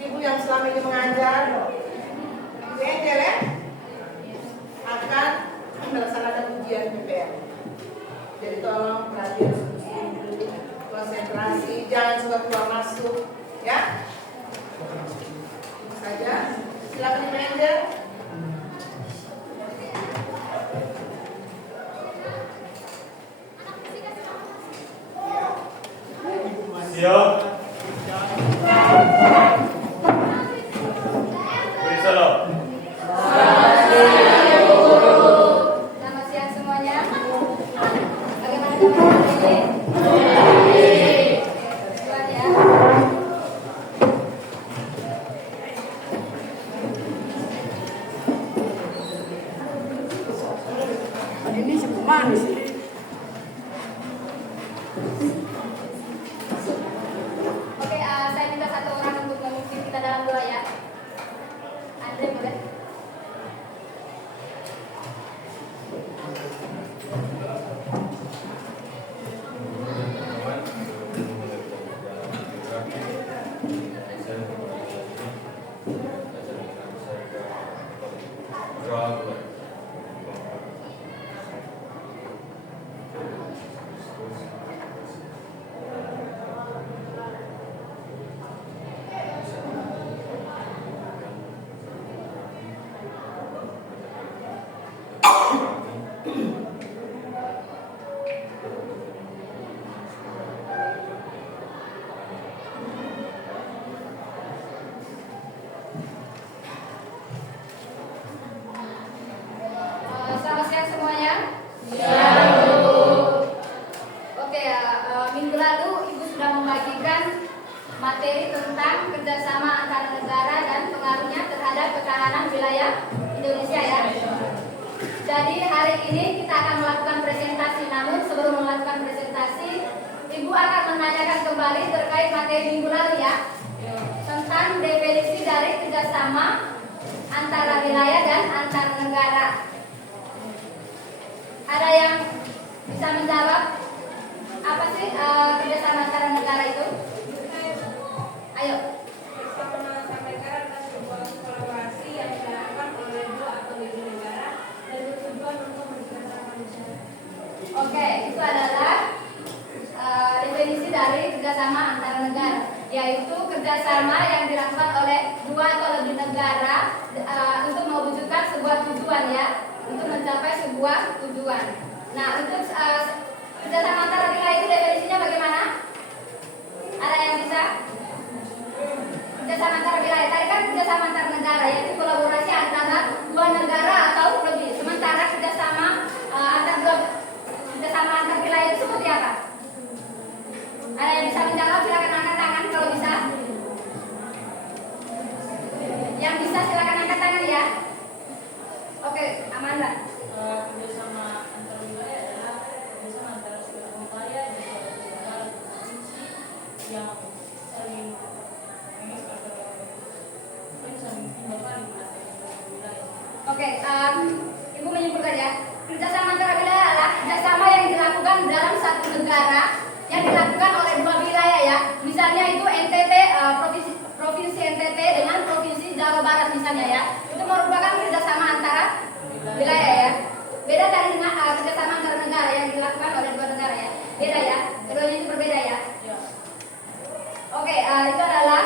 ibu yang selama ini mengajar, Ibu Angel ya, akan melaksanakan ujian PPL. Jadi tolong perhatian sungguh-sungguh, konsentrasi, jangan suka keluar masuk, ya. Itu saja. Silakan Ibu Angel. Siap. Beri salam. Selamat siang semuanya. Bagaimana kabar hari ini? Kuat ya. Ini cukup sih. Oke, saya minta satu orang untuk memimpin kita dalam doa ya. Andre boleh? Selamat siang semuanya. Oke ya, minggu lalu Ibu sudah membagikan materi tentang kerjasama antara negara dan pengaruhnya terhadap ketahanan wilayah Indonesia ya. Jadi hari ini kita akan melakukan presentasi. Namun sebelum melakukan presentasi, Ibu akan menanyakan kembali terkait materi minggu lalu ya, tentang definisi dari kerjasama antara wilayah dan antar negara. Ada yang bisa menjawab apa sih kerjasama antara negara itu? Ayo. Kerjasama antar negara adalah sebuah kolaborasi yang dilakukan oleh dua atau lebih negara dan bertujuan untuk meningkatkan manusia. Oke, itu adalah definisi dari kerjasama antar negara, yaitu kerjasama yang dilakukan oleh dua atau lebih negara untuk mewujudkan sebuah tujuan ya, untuk mencapai sebuah tujuan. Nah, untuk kerjasama antar wilayah itu definisinya bagaimana? Ada yang bisa? Kerjasama antar wilayah, tadi kan kerjasama antar negara, yaitu kolaborasi antara dua negara atau lebih. Sementara kerjasama kerjasama antar wilayah itu seperti apa? Ada yang bisa menjawab? Silakan angkat tangan kalau bisa. Yang bisa silakan angkat tangan ya. Oke, Amanda. Kerjasama antar wilayah adalah kerjasama antara segala upaya dan negara provinsi yang saling timbulkan di wilayah. Oke, Ibu menyimpulkan ya. Kerjasama antara wilayah adalah kerjasama yang dilakukan dalam satu negara yang dilakukan oleh dua wilayah ya. Misalnya itu NTT, provinsi NTT dengan provinsi Jawa Barat misalnya ya. Itu merupakan kerjasama antara wilayah ya. Beda dari dengan kerjasama antar negara yang dilakukan oleh dua negara ya. Beda ya. Keduanya itu berbeda ya. Oke, itu adalah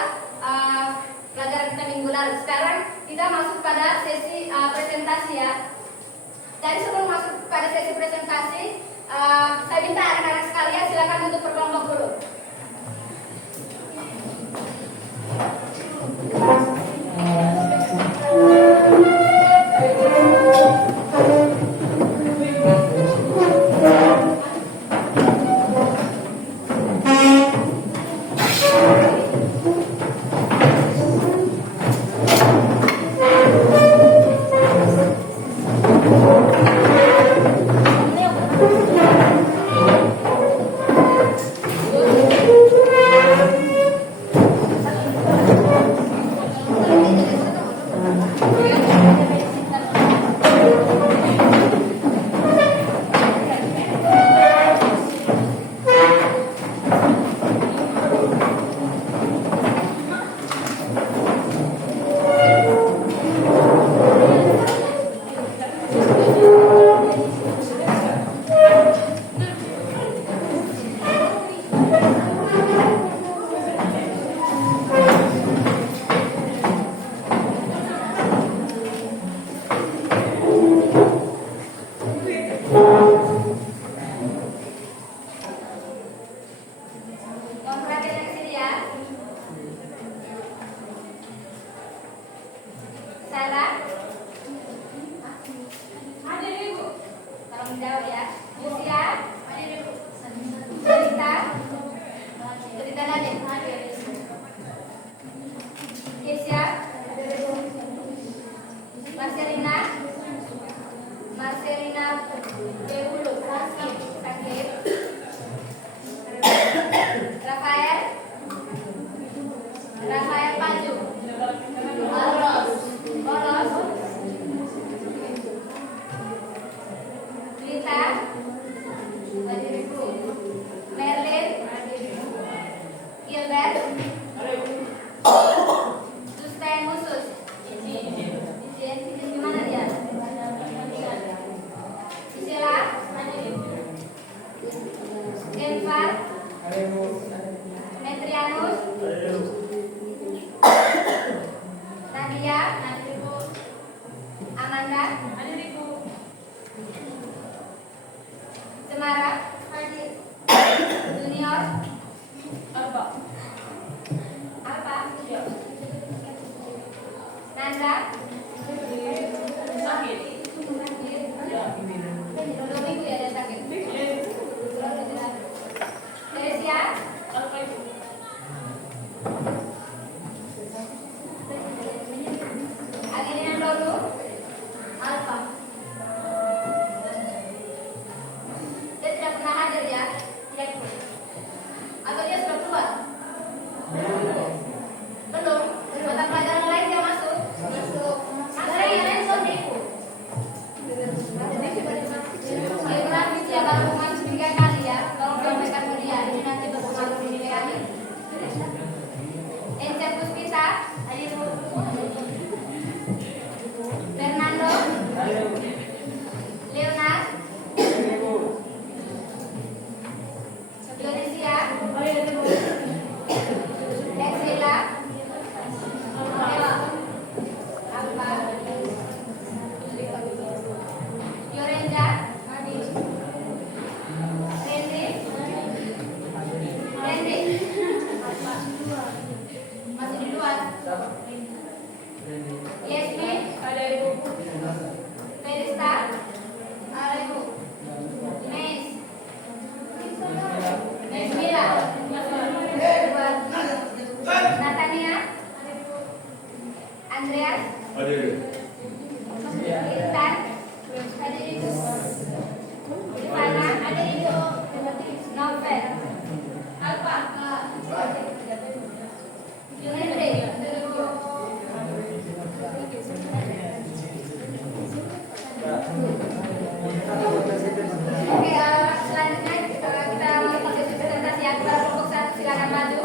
pelajaran kita minggu lalu. Sekarang kita masuk pada sesi presentasi ya. Jadi sebelum masuk pada sesi presentasi, saya minta anak-anak sekalian silakan untuk berkelompok dulu. Sarah? Hadir Ibu. Tolong menjawab ya. Lucia? Hadir Ibu. Cerita? Cerita Nadine? Hadir. Kesia? Marcelina? Marcelina Dewulu. Sakit. Rafael? Rafael Panju. Bolos. Bolos. Lita. Merlin. Gilbert. Susten khusus. Izin gimana dia? Sisila. Genvar. Metrianus. Nadia. Amanda. Semara. Junior. Alfa. Nanda. Sakit. 2 minggu ya dia sakit. Teresia. Agenina Doru. Alfa. Dia tidak pernah hadir ya? Tidak ikut. Atau dia sudah keluar? Belum. Mata pelajaran lain dia masuk? Masuk. Masuk yang lain belum dia ikut. Geografi dia baru masuk 3 kali ya. Tolong sampaikan ke dia. Ini nanti berpengaruh di nilai akhir. Encep Puspita. Fernando. Leonard. Indonesia. Exila. Alfa. Yorenza. Randy. Randy. Masih di luar. Yasmin. Ada Ibu. Felista. Ada Ibu. Mes. Mesmila. Natania. Andreas. Hadir. Intan. Ada Ibu. Ivana. Ada Ibu. Novel. Alfa. Yunendri. Oke, selanjutnya kita mau proses presentasi yang kelompok 1, silakan maju.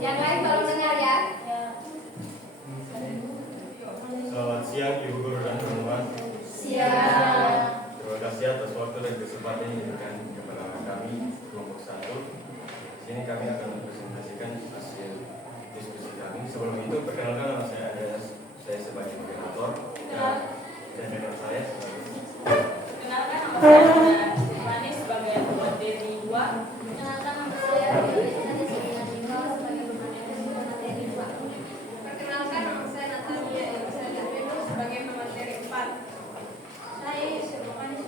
Yang lain tolong dengar ya. Selamat siang Ibu Guru dan teman-teman. Siap. Terima kasih atas waktu dan kesempatan yang diberikan kepada kami kelompok 1. Di sini kami akan mempresentasikan hasil diskusi kami. Sebelum itu perkenalkan nama saya sebagai moderator dan rekan saya Kenalkan nama saya Manis sebagai materi 2. Kenalkan nama saya Yolanda sebagai pemateri 2. Perkenalkan nama saya Natalia Elisa sebagai pemateri 4. Saya Yusuf Manis.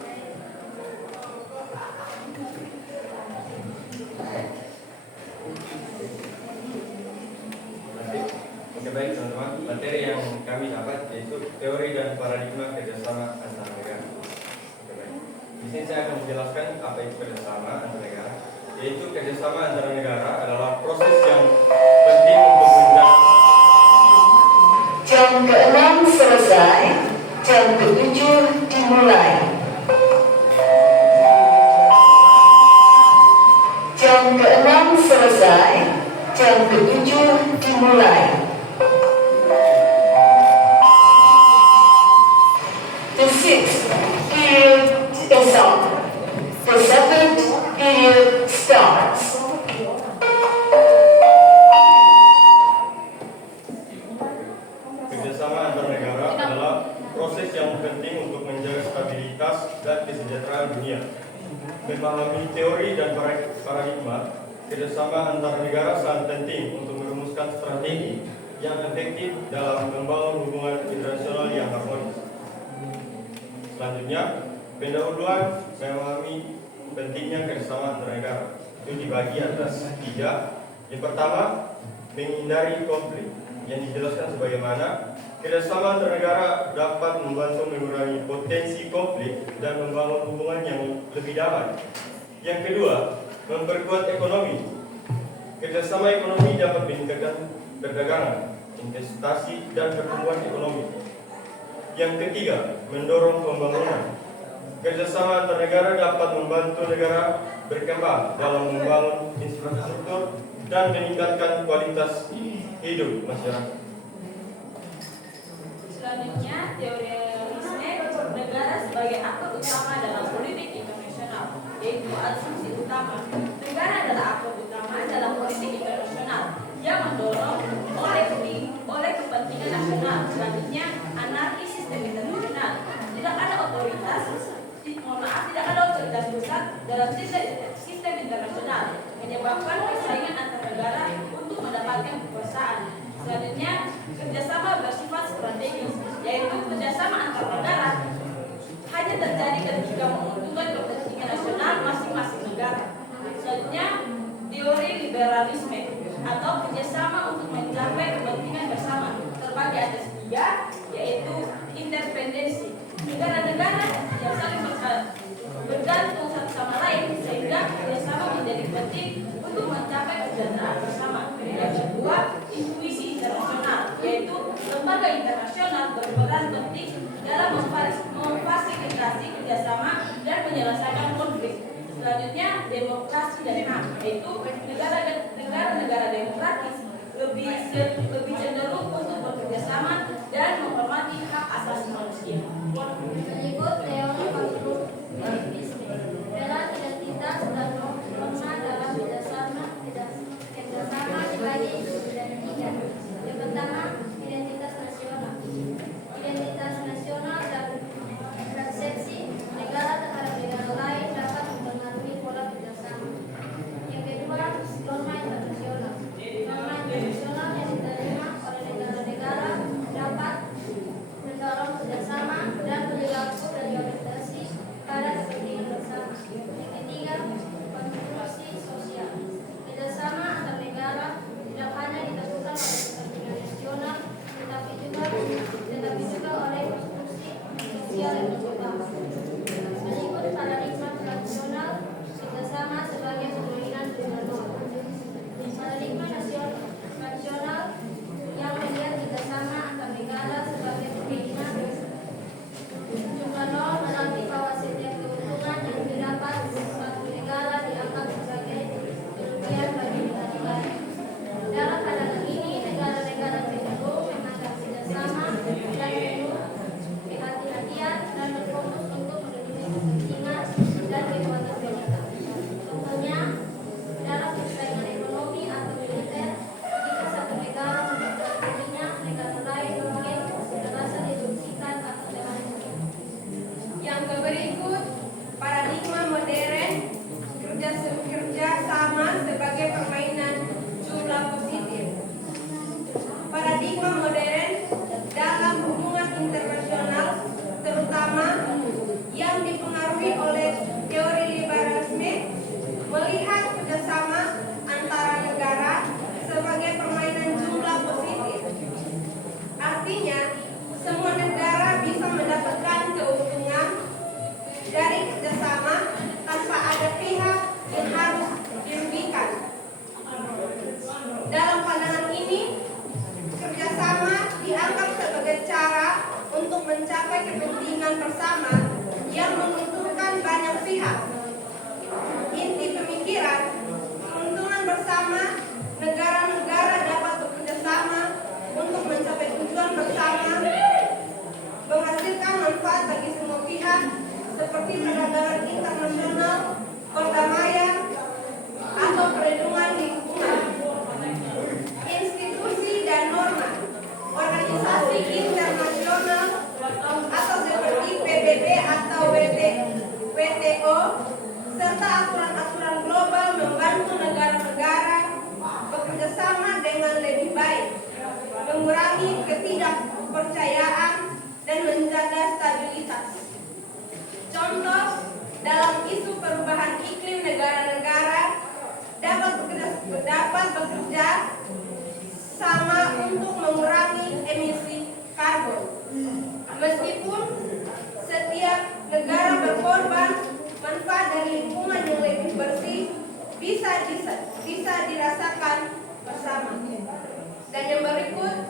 Oke, baik teman-teman. Materi yang kami dapat yaitu teori dan paradigma kerjasama antar negara. Oke, baik. Di sini saya akan menjelaskan apa itu kerjasama antar negara. Yaitu kerjasama antar negara adalah proses yang penting untuk menjaga. Jam ke-6 selesai, jam ke-7 dimulai. Jam ke-6 selesai, jam ke-7 dimulai. antara negara sangat penting untuk merumuskan strategi yang efektif dalam membangun hubungan internasional yang harmonis. Selanjutnya, pendahuluan memahami pentingnya kerjasama antar negara. Itu dibagi atas 3. Yang pertama, menghindari konflik, yang dijelaskan sebagaimana kerjasama antar negara dapat membantu mengurangi potensi konflik dan membangun hubungan yang lebih damai. Yang kedua, memperkuat ekonomi. Kerjasama ekonomi dapat meningkatkan perdagangan, investasi, dan pertumbuhan ekonomi. Yang ketiga, mendorong pembangunan. Kerjasama antar negara dapat membantu negara berkembang dalam membangun infrastruktur dan meningkatkan kualitas hidup masyarakat. Selanjutnya, teori realisme negara sebagai aktor utama dalam politik internasional, yaitu asumsi utama. Negara adalah aktor utama dalam politik internasional yang mendorong oleh kepentingan nasional. Selanjutnya, anarki sistem internasional. Tidak ada otoritas pusat dalam sistem internasional, menyebabkan persaingan antar negara untuk mendapatkan kekuasaan. Selanjutnya, kerjasama bersifat strategis, yaitu kerjasama antar negara hanya terjadi ketika menguntungkan kepentingan nasional masing-masing negara. Selanjutnya, teori liberalisme atau kerjasama untuk mencapai kepentingan bersama terbagi atas 3, yaitu intervensi. Negara-negara yang saling bergantung satu sama lain sehingga kerjasama menjadi penting untuk mencapai kesejahteraan bersama. Yang kedua, intuisi internasional, yaitu lembaga internasional berperan penting dalam memfasilitasi kerjasama dan menyelesaikan konflik. Selanjutnya, demokrasi dan HAM, yaitu negara-negara demokratis lebih cenderung untuk bekerjasama dan menghormati hak asasi manusia. Berikut teori konstruktivisme. Bela identitas dan norma dalam kerjasama dibagi menjadi 3. Yang pertama, identitas nasional. Identitas nasional dan persepsi negara terhadap negara lain dapat mempengaruhi pola kerjasama. Yang kedua, norma internasional. Norma internasional yang diterima kepercayaan dan menjaga stabilitas. Contoh, dalam isu perubahan iklim, negara-negara dapat bekerja sama untuk mengurangi emisi karbon. Meskipun setiap negara berkorban, manfaat dari lingkungan yang lebih bersih bisa dirasakan bersama. Dan yang berikut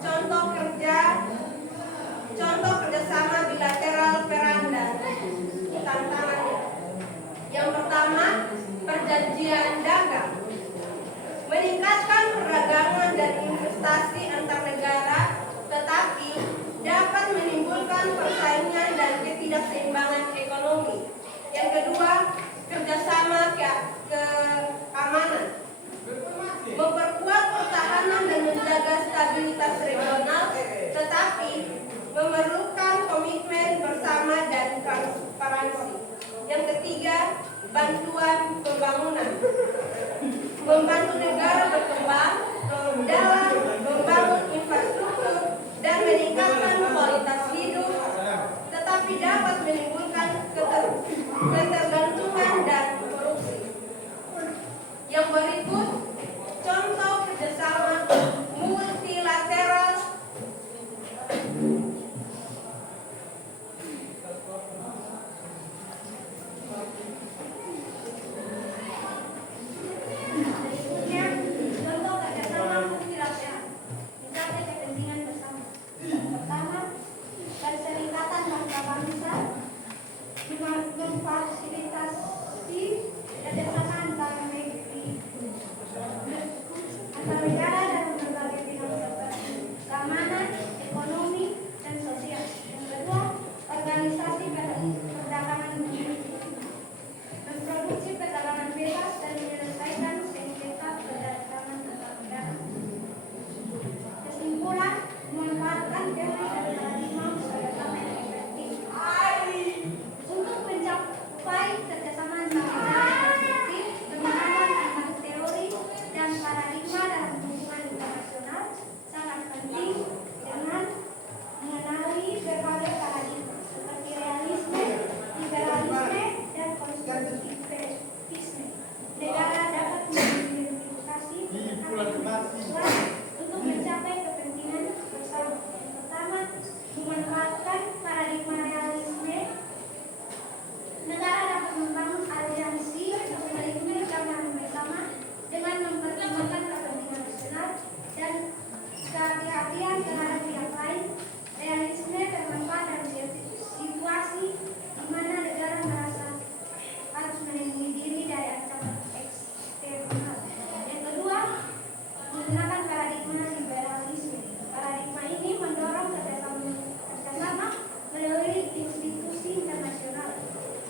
contoh kerjasama bilateral peran dan tantangannya. Yang pertama, perjanjian dagang. Meningkatkan perdagangan dan investasi antar negara, tetapi dapat menimbulkan persaingan dan ketidakseimbangan ekonomi. Yang kedua, kerjasama keamanan. Memperkuat pertahanan dan menjaga stabilitas regional, tetapi memerlukan komitmen bersama dan transparansi. Yang ketiga, bantuan pembangunan. Membantu negara berkembang dalam membangun infrastruktur dan meningkatkan kualitas hidup, tetapi dapat menimbulkan ketergantungan dan korupsi. Yang berikut contoh kerjasama multilateral. Memfasilitasi kerjasama antar negara dalam berbagai bidang seperti keamanan, ekonomi, dan sosial. Yang kedua, organisasi perdagangan dunia. Memproduksi perdagangan bebas dan menyelesaikan sengketa perdagangan antar negara. Kesimpulan, memanfaatkan teori dan paradigma kerjasama yang efektif. Untuk mencapai kerjasama antar negara yang efektif, pemahaman tentang teori dan paradigma dalam hubungan internasional sangat penting dengan mengenali berbagai paradigma seperti realisme, liberalisme, dan konstruktivisme. Negara dapat mengidentifikasi pendekatan sesuai untuk mencapai kepentingan bersama. Yang pertama, memanfaatkan paradigma realisme. Negara dapat membangun aliansi untuk melindungi keamanan bersama dengan mempertimbangkan kepentingan nasional dan kehati-hatian terhadap pihak lain. Realisme bermanfaat dalam situasi di mana negara merasa harus melindungi diri dari ancaman eksternal. Yang kedua, menggunakan paradigma liberalisme. Paradigma ini mendorong kerjasama melalui institusi internasional,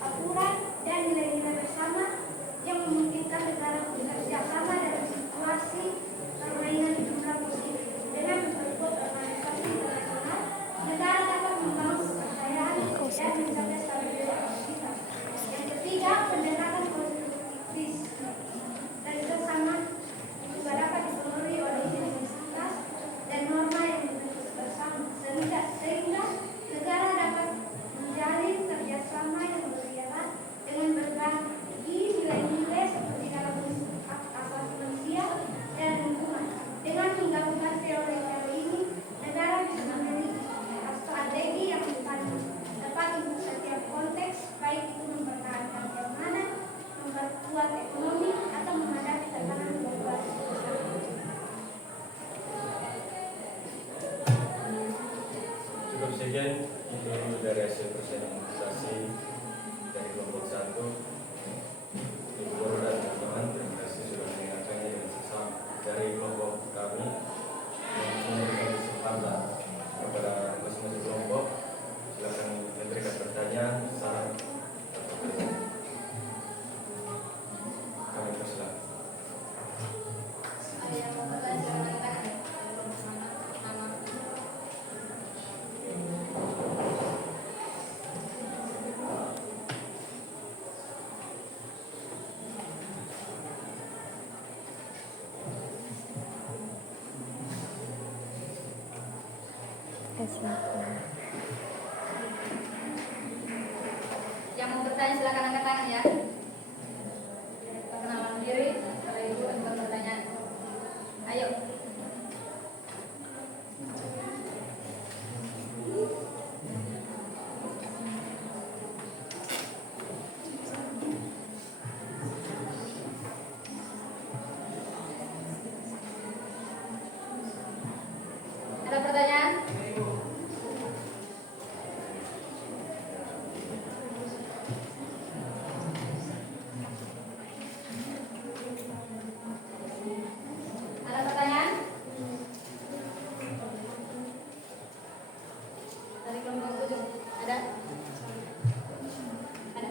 aturan dan nilai-nilai bersama yang memungkinkan negara bekerja sama dalam situasi permainan jumlah positif. Dengan memperkuat organisasi internasional, negara dapat membangun kepercayaan dan menjaga stabilitas. Yang ketiga, pendekatan konstruktivisme. Kerjasama juga dapat dipengaruhi oleh identitas dan norma yang dibentuk bersama, sehingga negara dapat menjalin kerjasama yang bersyarat dengan berbagi nilai-nilai seperti dalam hak asasi manusia dan lingkungan. Dengan menggabungkan teori-teori ini, negara bisa memiliki strategi yang paling tepat untuk setiap konteks, baik itu mempertahankan keamanan, memperkuat ekonomi, atau menghadapi tekanan global. Cukup sekian itu dari hasil presentasi dari kelompok 1. Ibu Guru dan teman-teman, terima kasih sudah mendengarkannya. Dan sisa dari kelompok kami yang memberikan kesempatan kepada masing-masing kelompok, silakan memberikan pertanyaan, saran, atau kritik. Kami persilakan. Yang mau bertanya silakan angkat tangan ya. Perkenalan diri, setelah itu untuk pertanyaan. Ayo. Ada pertanyaan? Ada pertanyaan? Dari kelompok 7 ada? Ada.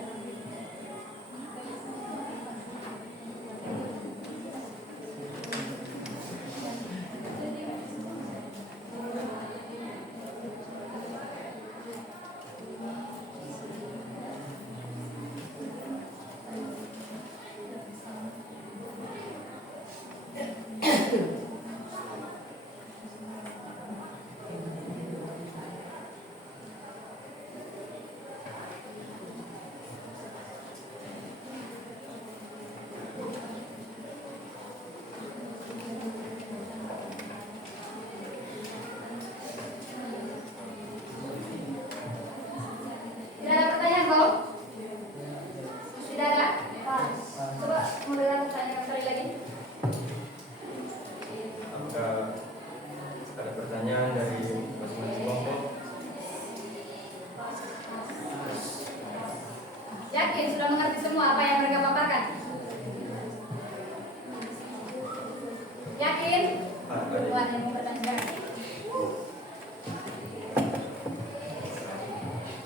Tidak ada pertanyaan, Bang? Tidak ada? Coba mendengar pertanyaan sekali lagi. Apakah ada pertanyaan dari masing-masing kelompok? Yakin sudah mengerti semua apa yang mereka paparkan? Yakin? Tuan yang mau bertanya.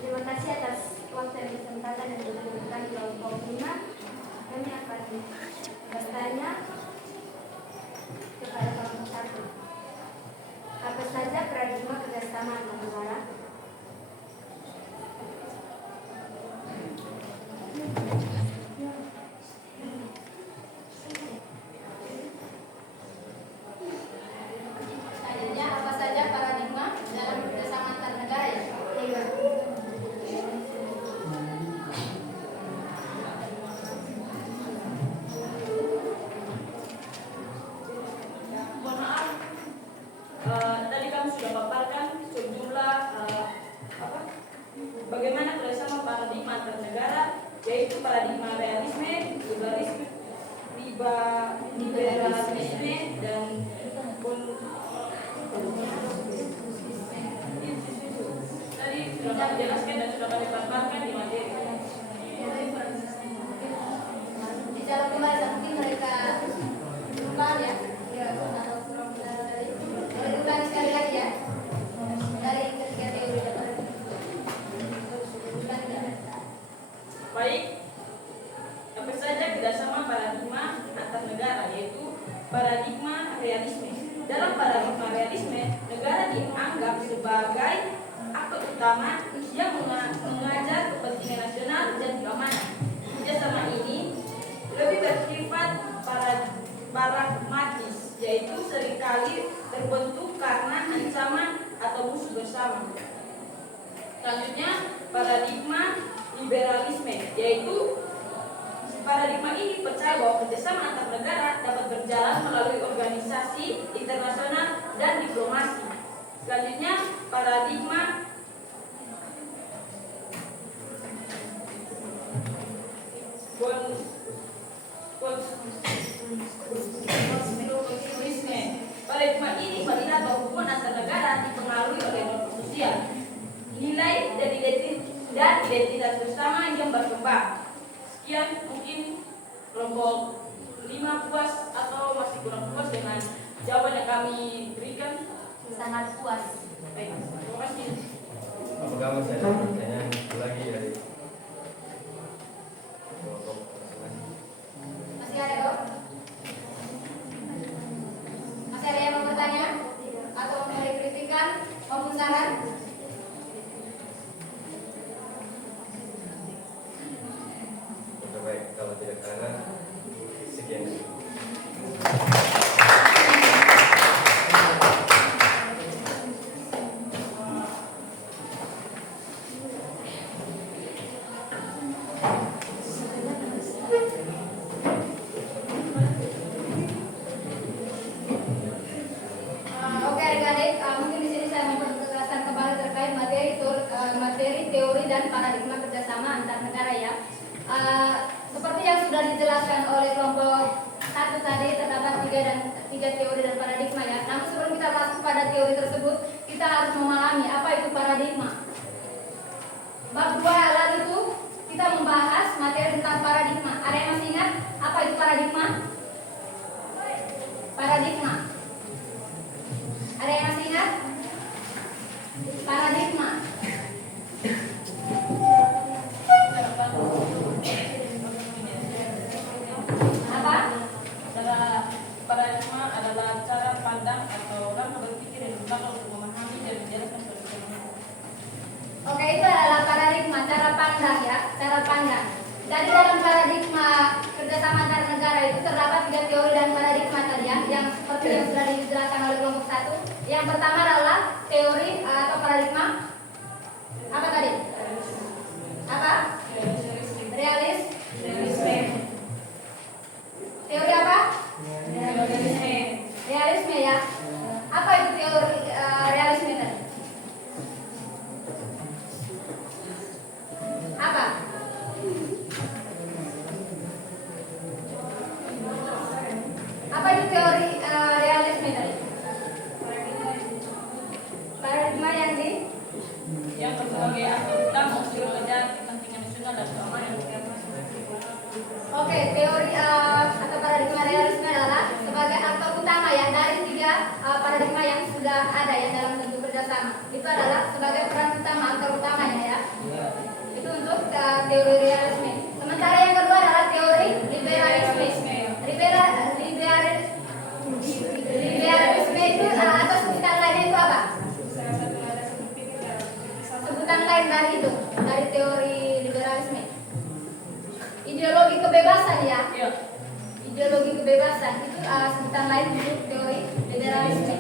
Terima kasih atas waktu yang disempatkan dan diberikan di kelompok 5. Kami akan bertanya kepada kelompok 1. Apa saja paradigma kerjasama antar negara? Selanjutnya, apa saja paradigma dalam kerjasama antar negara ya? Mohon maaf, tadi kami sudah paparkan sejumlah bagaimana kerjasama paradigma antar negara, yaitu paradigma realisme, liberalisme, dan tadi sudah kami jelaskan dan sudah kami paparkan di materi. Bicara kembali mungkin mereka lupa ya. Boleh ulangi sekali lagi ya. Dari ketiga teori dapat. Ulangi ya. Baik, apa saja kerjasama paradigma antar negara, yaitu paradigma realisme. Dalam paradigma realisme, negara dianggap sebagai aktor utama yang mengajar kepentingan nasional dan keamanan. Kerjasama ini lebih bersifat pragmatis, yaitu seringkali terbentuk karena ancaman atau musuh bersama. Selanjutnya, paradigma liberalisme, yaitu paradigma ini percaya bahwa kerjasama antar negara dapat berjalan melalui organisasi internasional dan diplomasi. Selanjutnya, paradigma konstitusionalisme. Paradigma ini melihat bahwa hubungan antar negara dipengaruhi oleh norma sosial, nilai dan identitas bersama yang berkembang. Sekian, mungkin kelompok 5 puas atau masih kurang puas dengan jawaban yang kami berikan? Sangat puas. Baik, terima kasih. Apakah masih ada pertanyaan lagi dari kelompok masing-masing? Masih ada dok? Masih ada yang mau bertanya? Atau memberi kritikan maupun saran? Baik, kalau tidak ada, sekian. dan paradigma kerjasama antar negara ya. Seperti yang sudah dijelaskan oleh kelompok 1 tadi, terdapat 3 teori dan paradigma ya. Namun sebelum kita masuk pada teori tersebut, kita harus memahami apa itu paradigma. Bab 2 lalu itu kita membahas materi tentang paradigma. Ada yang masih ingat apa itu paradigma? Paradigma. Ada yang masih ingat? Paradigma. Apa? Paradigma adalah cara pandang atau orang berpikir yang lembaga untuk memahami dan menjelaskan suatu fenomena. Oke, itu adalah paradigma, cara pandang ya, cara pandang. Jadi dalam paradigma kerjasama antar negara itu terdapat 3 teori dan paradigma tadi ya, yang seperti yang sudah dijelaskan oleh kelompok 1. Yang pertama adalah teori atau paradigma apa tadi? Apa? Realisme. Teori apa? Realisme ya. Apa itu teori realisme tadi? Apa? Apa itu teori realisme tadi? Paradigma yang sebagai aktor utama untuk mengejar kepentingan nasional dan keamanan negara. Oke, teori atau paradigma realisme adalah sebagai aktor utama ya dari 3 paradigma yang sudah ada ya dalam bentuk kerjasama. Itu adalah sebagai peran utama, aktor utamanya ya. Itu untuk teori realisme. Sementara yang kedua adalah teori liberalisme. Liberalisme itu atau sebutan lainnya itu apa? Sebutan lain dari teori liberalisme. Ideologi kebebasan ya. Ideologi kebebasan itu sebutan lain untuk teori liberalisme.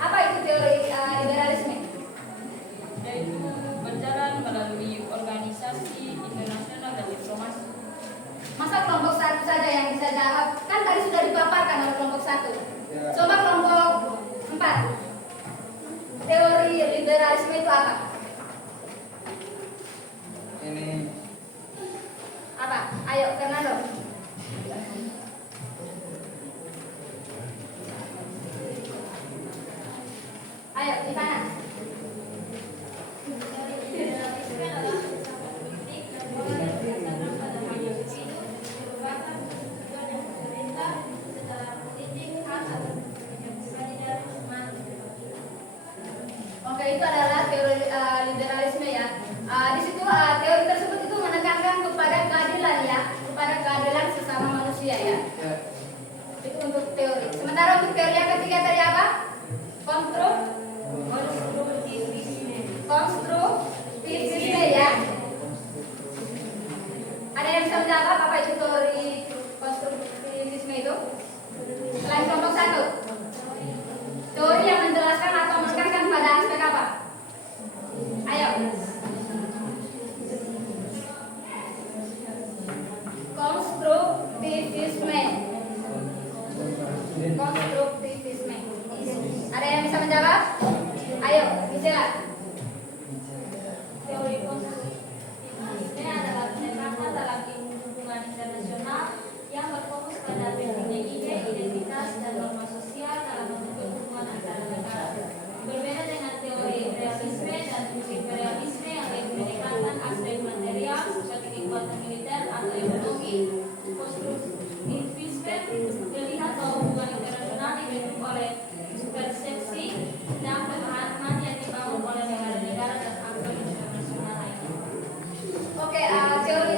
Apa itu teori liberalisme? Yaitu berjalan melalui organisasi internasional dan diplomasi. Masa kelompok 1 saja yang bisa jawab? Kan tadi sudah dipaparkan oleh kelompok 1. Coba kelompok 4. Teori liberalisme itu apa? Apa? Ayo, Fernando. Ayo, di mana? Oke, itu adalah teori liberalisme ya. Di situ teori tersebut itu menekankan kepada keadilan ya, kepada keadilan sesama manusia ya. Itu untuk teori. Sementara untuk teori yang ketiga tadi apa? Konstruktivisme ya. Ada yang bisa menjawab apa itu teori konstruktivisme itu? Selain kelompok 1. Teori yang menjelaskan atau menekankan pada aspek apa? Ayo. Konstruktivisme. Ada yang bisa menjawab? Ayo, bisa. Teori konstruktivisme adalah pendekatan dalam ilmu hubungan internasional yang berfokus pada pentingnya ide, identitas, dan norma sosial dalam membentuk hubungan antara negara. Berbeda dengan teori realisme dan liberalisme yang lebih mendekatkan aspek material seperti kekuatan militer atau ekonomi, konstruktivisme melihat bahwa hubungan internasional dibentuk oleh persepsi dan pemahaman yang dibangun oleh negara-negara dan aktor internasional lainnya. Oke, teori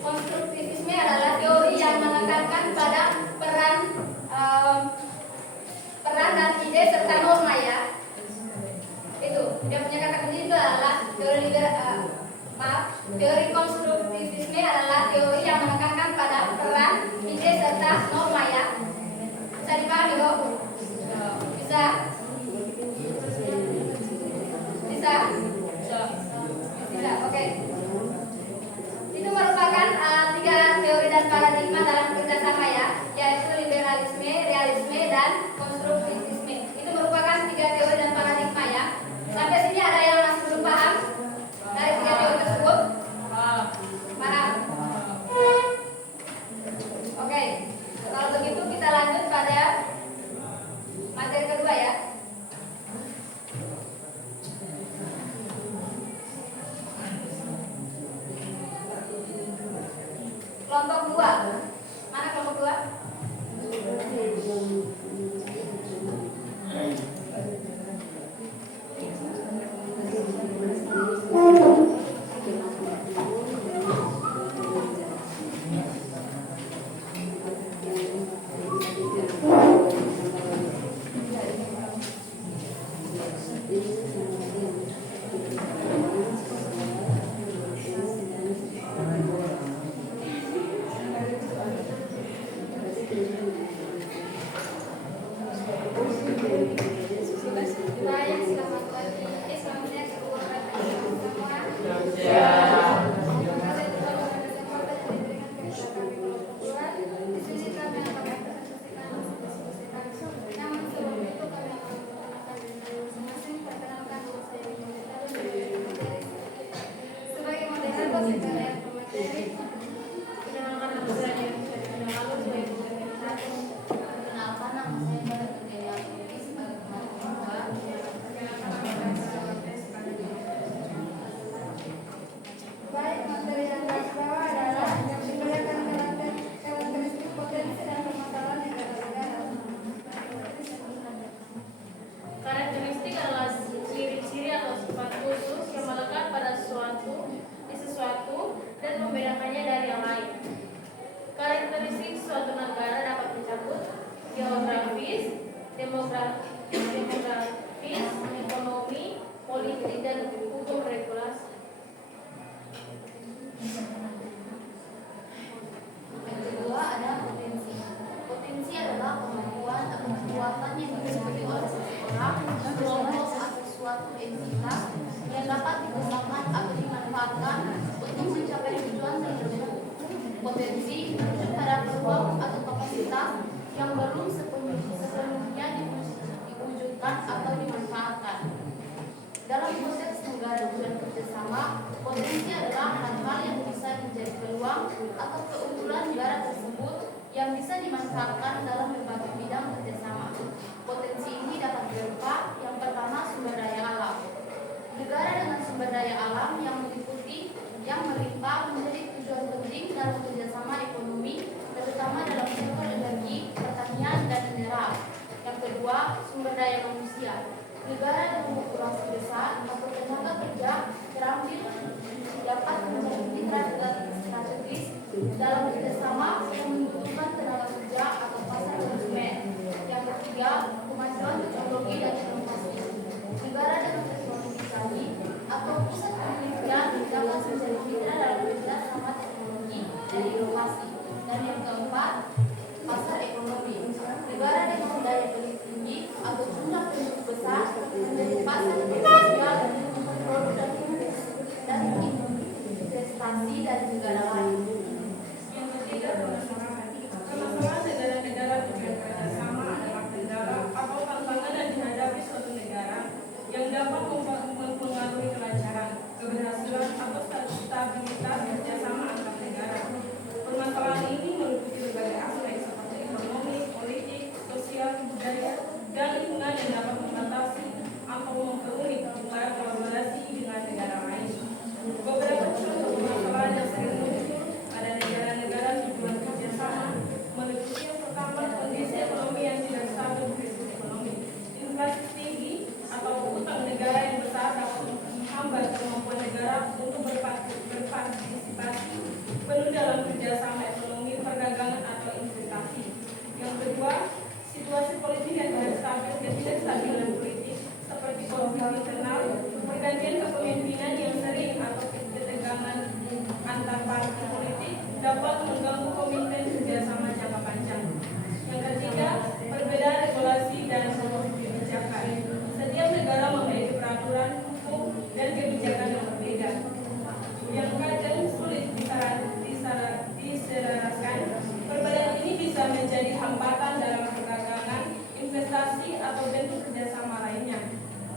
konstruktivisme adalah teori yang menekankan pada peran dan ide serta norma ya. Itu dia punya kata kunci itu adalah teori konstruktivisme adalah teori yang menekankan pada peran, ide serta norma ya. Bisa dipahami kok? Bisa? Bisa? Bisa, oke. Itu merupakan 3 teori dan paradigma dalam kerjasama ya, yaitu liberalisme, realisme, dan konstruktivisme. Itu merupakan 3 teori dan paradigma ya. Sampai sini ada yang masih belum paham? Dari demografis, ekonomi, politik, dan hukum regulasi. Yang kedua ada potensi. Potensi adalah kemampuan atau kekuatan yang dimiliki oleh seseorang, kelompok atau suatu entitas yang dapat dikembangkan atau dimanfaatkan untuk mencapai tujuan tertentu. Potensi merujuk pada peluang atau kapasitas yang belum sepenuhnya diwujudkan atau dimanfaatkan. Dalam konteks negara tujuan kerjasama, potensi adalah hal-hal yang bisa menjadi peluang atau keunggulan negara tersebut yang bisa dimanfaatkan dalam berbagai bidang kerjasama. Potensi ini dapat berupa yang pertama sumber daya alam. Negara dengan sumber daya alam yang meliputi yang melimpah menjadi tujuan penting dalam kerjasama ekonomi, terutama dalam sektor energi, pertanian, dan mineral. Yang kedua, sumber daya manusia. Negara dengan populasi besar atau tenaga kerja terampil dapat menjadi mitra strategis dalam kerjasama yang membutuhkan tenaga kerja atau pasar konsumen. Yang ketiga, kemajuan teknologi dan inovasi. Negara dengan teknologi canggih atau pusat penelitian dapat menjadi mitra dalam kerjasama teknologi dan inovasi. Dan yang keempat, pasar ekonomi. Negara dengan daya beli tinggi atau jumlah penduduk besar menjadi pasar potensial produk dan investasi dari negara lain. Yang ketiga, permasalahan. Permasalahan negara-negara tujuan kerjasama adalah kendala atau tantangan yang dihadapi suatu negara yang dapat mempengaruhi kelancaran, keberhasilan atau stabilitas kerjasama antar negara. Permasalahan ini meliputi berbagai aspek seperti ekonomi, politik, sosial, budaya, dan lingkungan yang dapat membatasi atau memperumit upaya kolaborasi dengan negara lain. Beberapa contoh permasalahan yang sering muncul pada negara-negara tujuan kerjasama meliputi yang pertama kondisi ekonomi yang tidak stabil, krisis ekonomi, inflasi tinggi atau utang negara yang besar dapat menghambat kemampuan negara untuk berpartisipasi penuh dalam kerjasama ekonomi, perdagangan atau investasi. Yang kedua, situasi politik yang tidak stabil, ketidakstabilan politik seperti konflik internal, pergantian kepemimpinan yang sering atau ketegangan antar partai politik dapat mengganggu komitmen kerjasama jangka panjang. Yang ketiga, perbedaan regulasi dan kebijakan. Setiap negara memiliki peraturan, hukum, dan kebijakan yang berbeda, yang kadang sulit diselaraskan. Perbedaan ini bisa menjadi hambatan dalam perdagangan, investasi, atau bentuk kerjasama lainnya.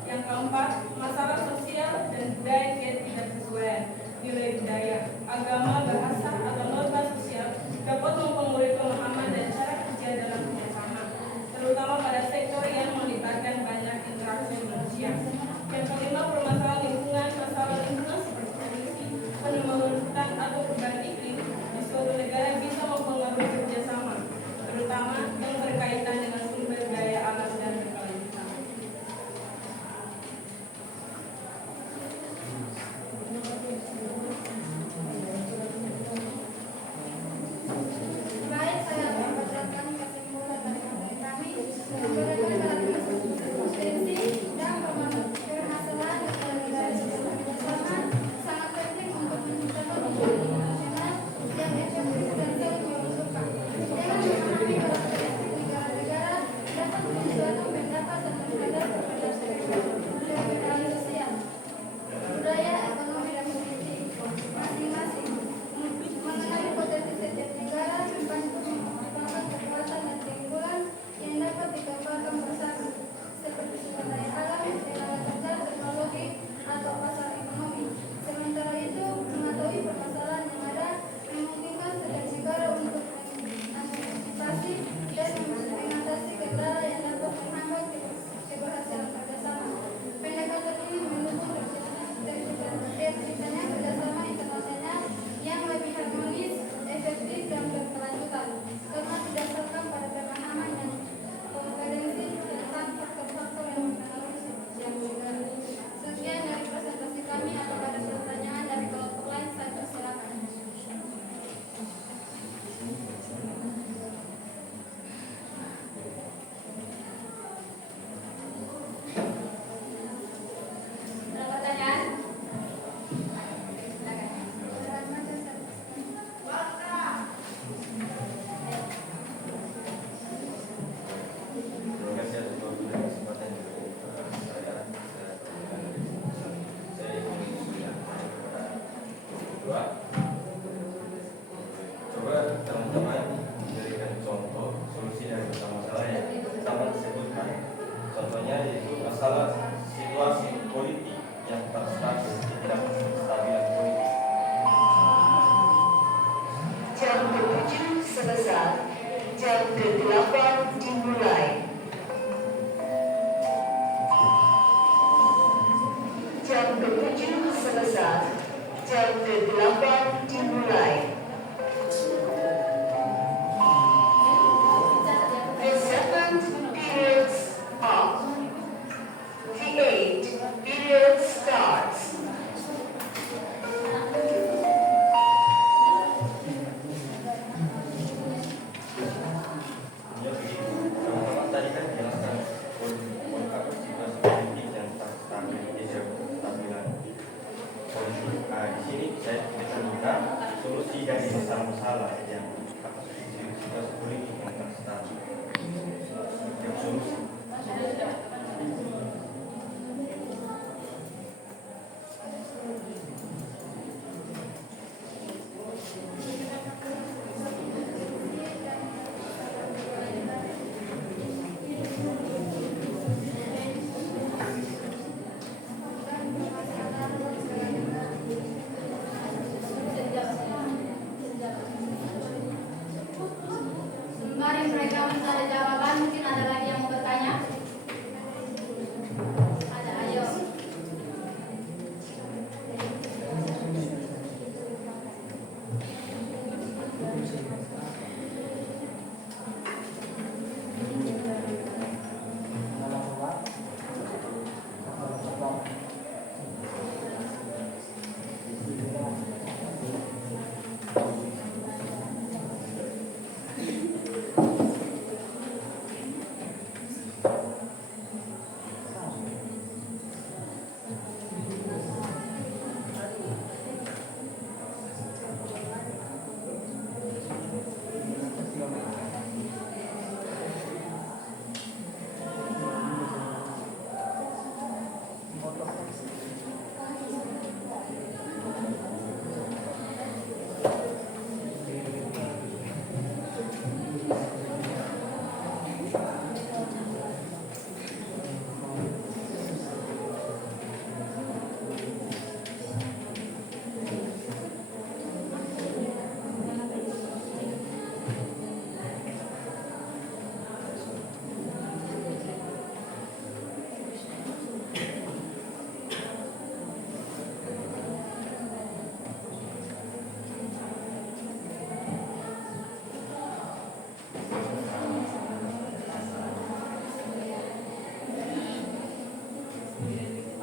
Yang keempat, masalah sosial dan budaya ketidaksesuaian. Nilai budaya, agama, bahasa, atau norma sosial dapat mempengaruhi pemahaman dan cara kerja dalam kerjasama, terutama pada sektor yang melibatkan banyak interaksi manusia. Yang kelima, permasalahan lingkungan. Masalah lingkungan seperti polusi, penimbunan hutan, atau perubahan iklim di suatu negara bisa mempengaruhi kerjasama, terutama yang berkaitan dengan sumber daya alam dan berkelanjutan. Baik, saya akan membacakan kesimpulan dari materi kami. Berdasarkan potensi dan permasalahan negara-negara tujuan kerjasama sangat penting untuk mencapai tujuan internasional yang efektif dan saling menguntungkan. Dengan memahami karakteristik negara-negara dapat membantu pendapat dan menghadap kepada sosial, budaya, ekonomi, dan politik masing-masing. Mengenai potensi setiap negara membantu mengembangkan kekuatan dan keunggulan yang dapat dikembangkan bersama, seperti sumber daya alam, tenaga kerja, teknologi, atau pasar ekonomi. Sementara itu, mengetahui permasalahan yang ada memungkinkan setiap negara untuk mengantisipasi dan mengatasi kendala yang dapat menghambat keberhasilan jam ke-8 dimulai. The second period of the 8th period starts. Ya begitu. Sama-sama tadi kan jelaskan apa situasi politik dan kestabilan politik. Nah, di sini saya minta solusi dari masalah-masalah yang situasi politik yang tak stabil. Yang solusi. Mari mereka mencari jawaban. Mungkin ada lagi yang mau bertanya? Ada, ayo.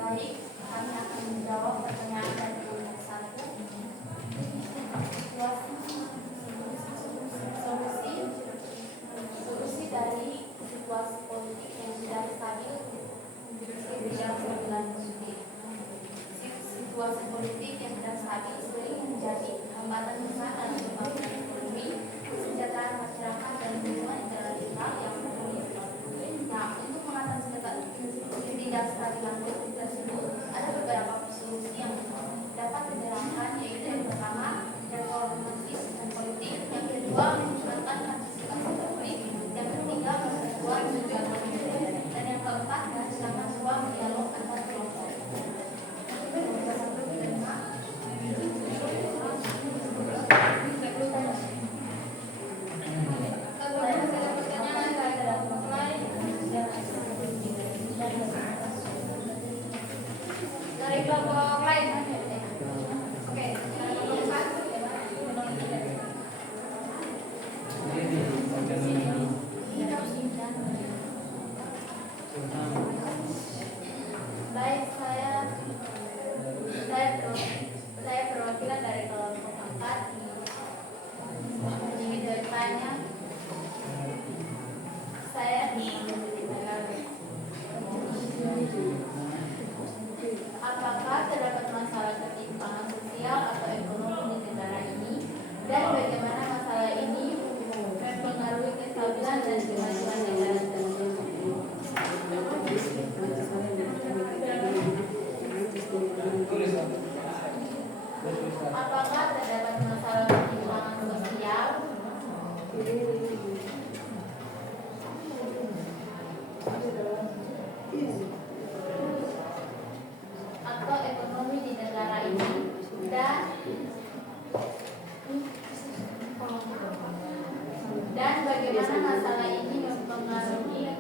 Baik, kami akan menjawab pertanyaan dari nomor 1. Solusi dari situasi politik yang tidak stabil tidak positif. Situasi politik yang tidak stabil sering menjadi hambatan besar dalam pembangunan ekonomi, kesejahteraan masyarakat dan hubungan internasional yang harmonis. Nah, untuk mengatasi ketidakstabilan politik tersebut, ada beberapa solusi yang dapat diterapkan, yaitu yang pertama, reformasi sistem politik, yang kedua, meningkatkan partisipasi publik, yang ketiga, memperkuat lembaga politik, dan yang keempat, menghasilkan ruang dialog antar kelompok. Dari kelompok lain. Oke, kelompok satu. Baik, saya perwakilan dari kelompok 4. Ini ceritanya. Saya apakah terdapat masalah ketimpangan sosial atau ekonomi di negara ini, dan bagaimana masalah ini mempengaruhi kestabilan dan kemajuan negara tersebut? Apakah terdapat masalah ketimpangan sosial atau ekonomi di negara ini, dan bagaimana masalah ini mempengaruhi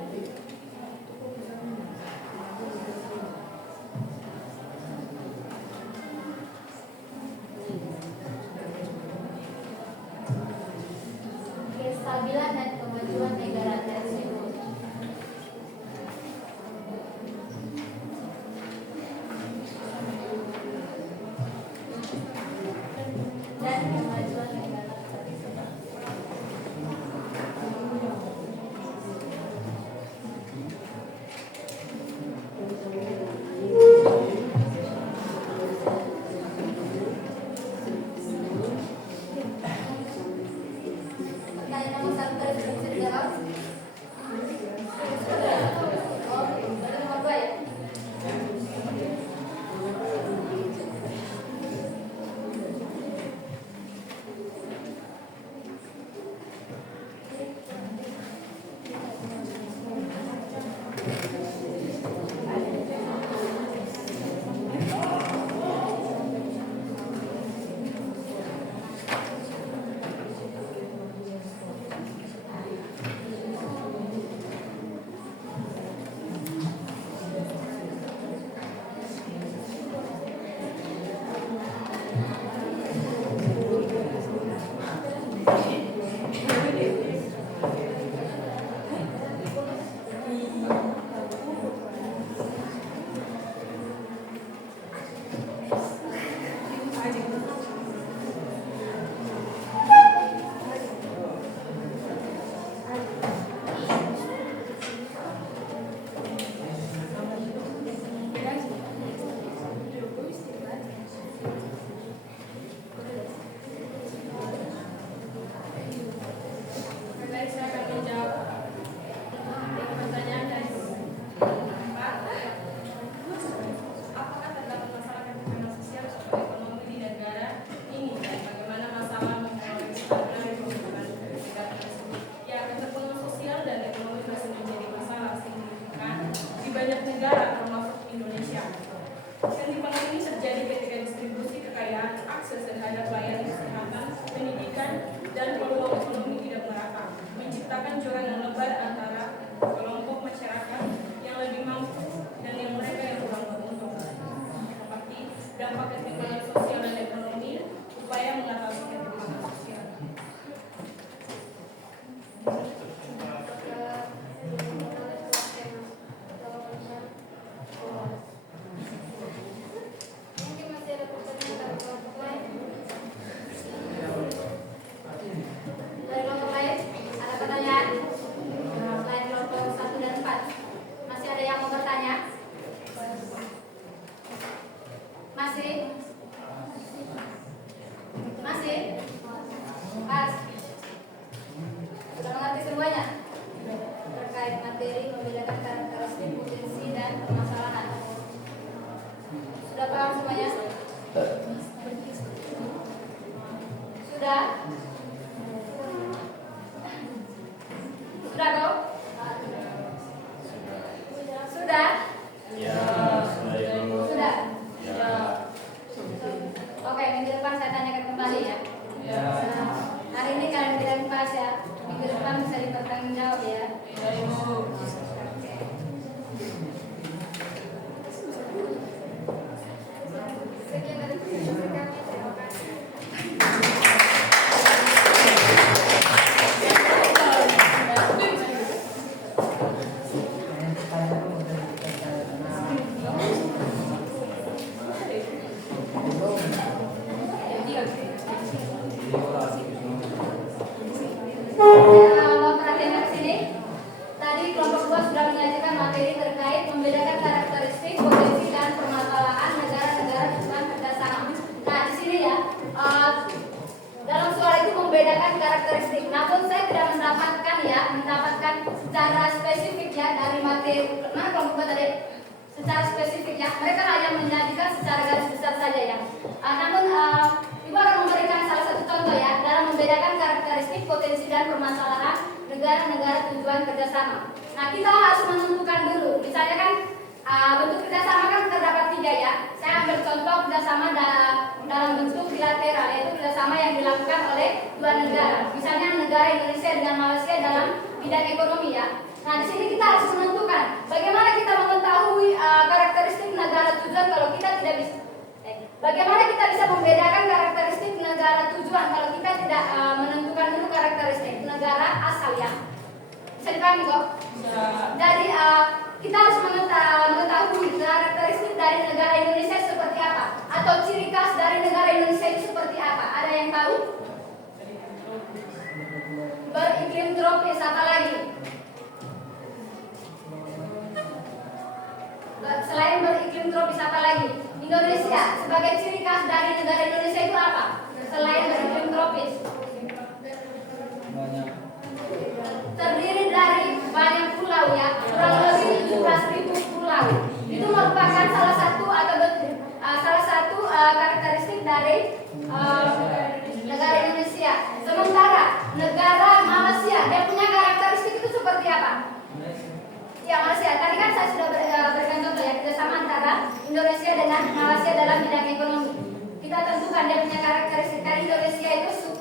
Ya Malaysia, tadi saya sudah berikan contoh ya, kerjasama antara Indonesia dengan Malaysia dalam bidang ekonomi. Kita tentukan dia punya karakteristik. Kan Indonesia itu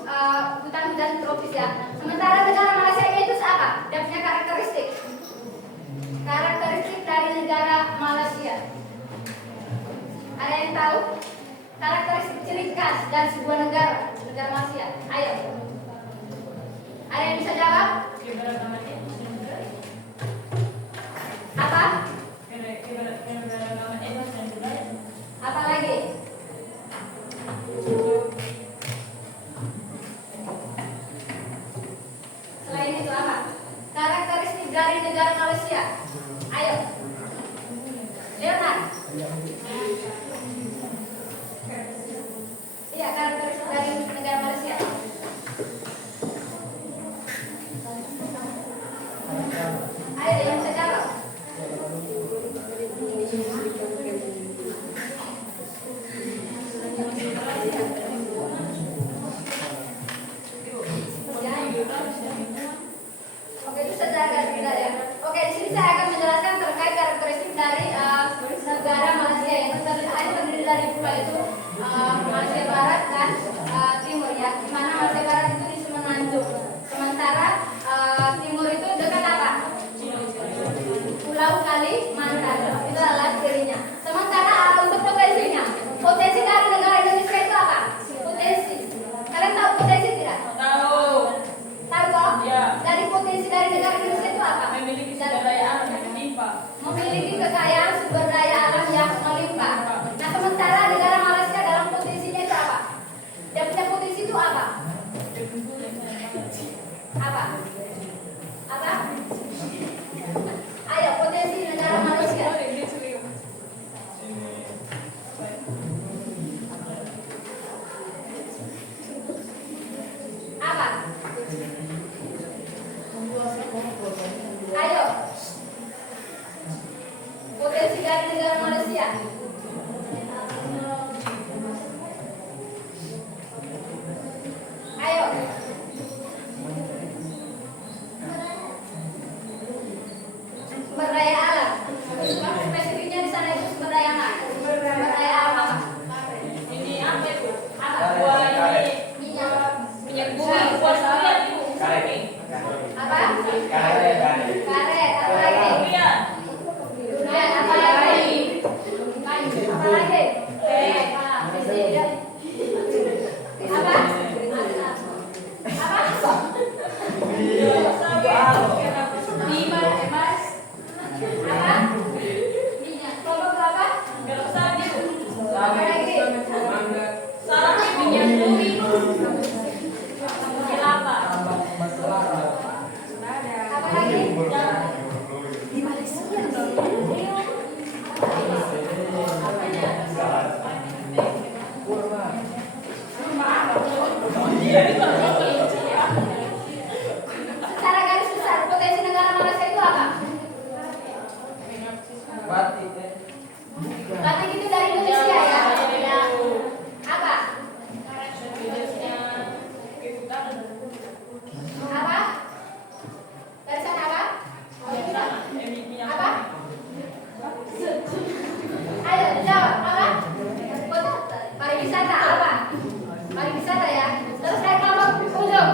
hutan-hutan tropis ya. Sementara negara Malaysia itu apa? Dia punya karakteristik. Karakteristik dari negara Malaysia. Ada yang tahu? Karakteristik ciri khas dari sebuah negara Malaysia. Ayo. Ada yang bisa jawab? Apa? Apa lagi? Selain itu apa? Karakteristik dari negara Malaysia. Ayo. Leonard. Iya, karakteristik dari negara Malaysia. Ayo, yang bisa jawab. Oke, itu saja agak tidak ya. Oke, di sini saya akan menjelaskan terkait karakteristik dari negara Malaysia yang terdiri dari dua, itu Malaysia Barat dan Timur ya. Di mana Malaysia Barat itu di Semenanjung, sementara Timur itu dekat apa? Pulau Kalimantan. Itu adalah cirinya. Sementara untuk potensinya, potensi dari negara Indonesia itu apa? Potensi. Kalian tahu potensi tidak? Tahu. Tahu kok? Ya. Dari potensi dari negara Indonesia itu apa? Memiliki sumber daya alam yang melimpah. Memiliki kekayaan sumber daya alam yang melimpah. Nah, sementara negara Malaysia dalam potensinya itu apa? Dia punya potensi itu apa? Apa? Apa? Ayo, potensi negara Malaysia. Apa? Ayo. Potensi dari negara Malaysia. Ayo. Sumber daya alam. Spesifiknya di sana itu sumber daya alam. Sumber daya alam apa? Ini apa itu? Apa? Buah ini Minyak. minyak bumi, buah sawit itu. Apa? Karet. Karet. Apa lagi? Durian. Durian. Apa lagi? Kayu. Apa lagi? Apa? Apa? Lima emas. Apa? Minyak. Kelompok berapa? Kalau salju. Apa lagi? Salju minyak bumi. Kelapa. Apa lagi? Secara garis besar potensi negara Malaysia itu apa? Batik itu dari Indonesia ya? Apa? Apa? Dari sana apa? Apa? Ayo jawab apa? Pariwisata apa? Pariwisata ya. Terus dari kelompok ujung,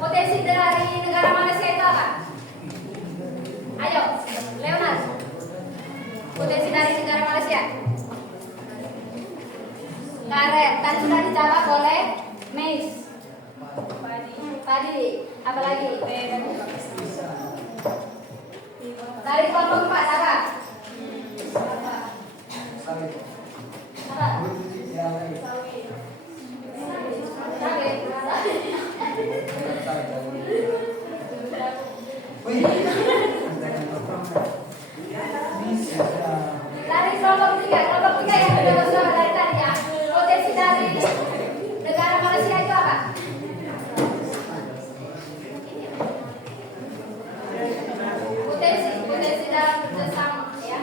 potensi dari negara Malaysia itu apa? Ayo, Leonard. Potensi dari negara Malaysia. Karet. Tadi sudah dijawab oleh Mais. Padi. Apa lagi? Dari kelompok 4 apa? Apa? Sawit. Dari kelompok 3 yang sudah bersama dari tadi ya. Potensi dari negara Malaysia itu apa? Potensi dalam kerjasama ya.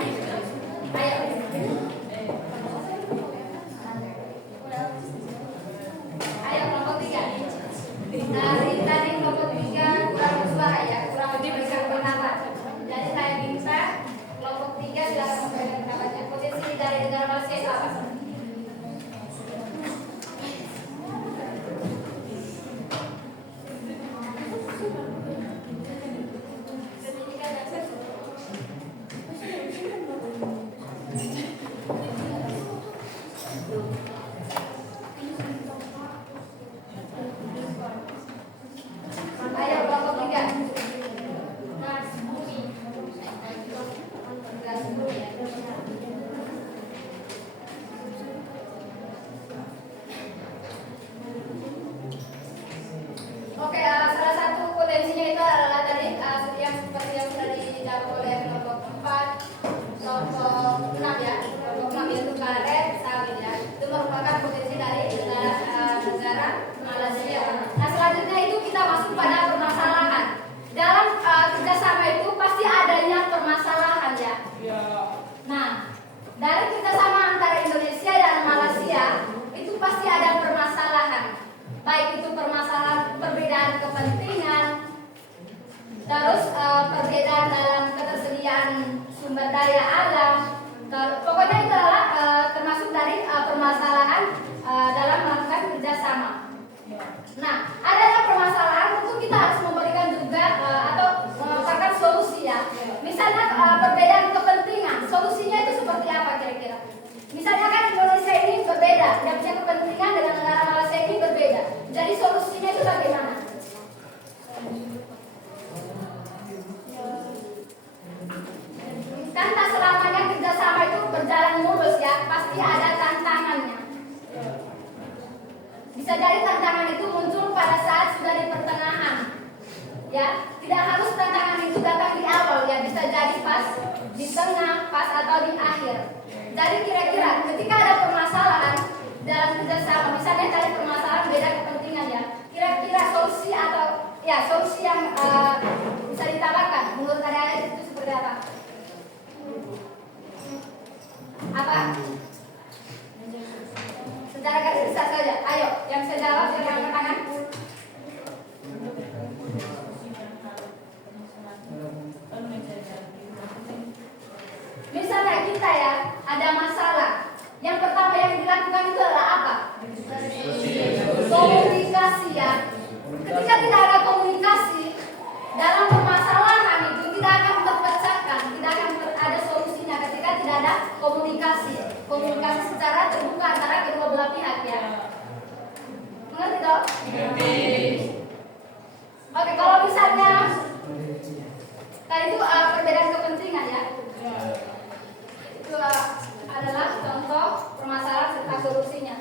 Ayo. Ayo kelompok 3. Dari tadi kelompok 3 kurang bersuara ya, kurang memberikan pendapat. Jadi saya minta kelompok Oke, salah satu potensinya itu adalah tadi yang seperti yang sudah dijawab oleh kelompok 4, kelompok 6 ya. Kelompok 6 yaitu karet, sawit ya. Itu merupakan potensi dari negara Malaysia. Nah, selanjutnya itu kita masuk pada permasalahan. Dalam kerjasama itu pasti adanya permasalahan ya. Nah, dari kerjasama antara Indonesia dan Malaysia itu pasti ada permasalahan. Baik itu permasalahan perbedaan kepentingan, terus perbedaan dalam ketersediaan sumber daya alam, pokoknya itu adalah termasuk dari permasalahan dalam melakukan kerjasama. Nah, adanya permasalahan tentu kita harus memberikan juga atau menawarkan solusi ya. Misalnya perbedaan kepentingan, solusinya itu seperti apa kira-kira? Misalnya kan Indonesia ini berbeda, dia punya kepentingan dengan negara Malaysia ini berbeda. Jadi solusinya itu bagaimana? Kan tak selamanya kerjasama itu berjalan mulus ya, pasti ada tantangannya. Bisa jadi tantangan itu muncul pada saat sudah di pertengahan. Ya, tidak harus tantangan itu datang di awal ya, bisa jadi pas di tengah, pas atau di akhir. Jadi kira-kira ketika ada permasalahan dalam kerjasama, misalnya tadi permasalahan beda kepentingan ya, kira-kira solusi atau ya solusi yang bisa ditawarkan menurut adik-adik itu seperti apa? Apa? Secara garis besar saja. Ayo, yang bisa jawab silakan angkat tangan. Misalnya kita ya ada masalah, yang pertama yang dilakukan itu adalah apa? Komunikasi ya. Ketika tidak ada komunikasi dalam permasalahan itu tidak akan terpecahkan, tidak akan ada solusinya ketika tidak ada komunikasi. Komunikasi secara terbuka antara kedua belah pihak ya. Mengerti dong? Oke, kalau misalnya tadi itu perbedaan kepentingan ya. Itu adalah contoh permasalahan serta solusinya.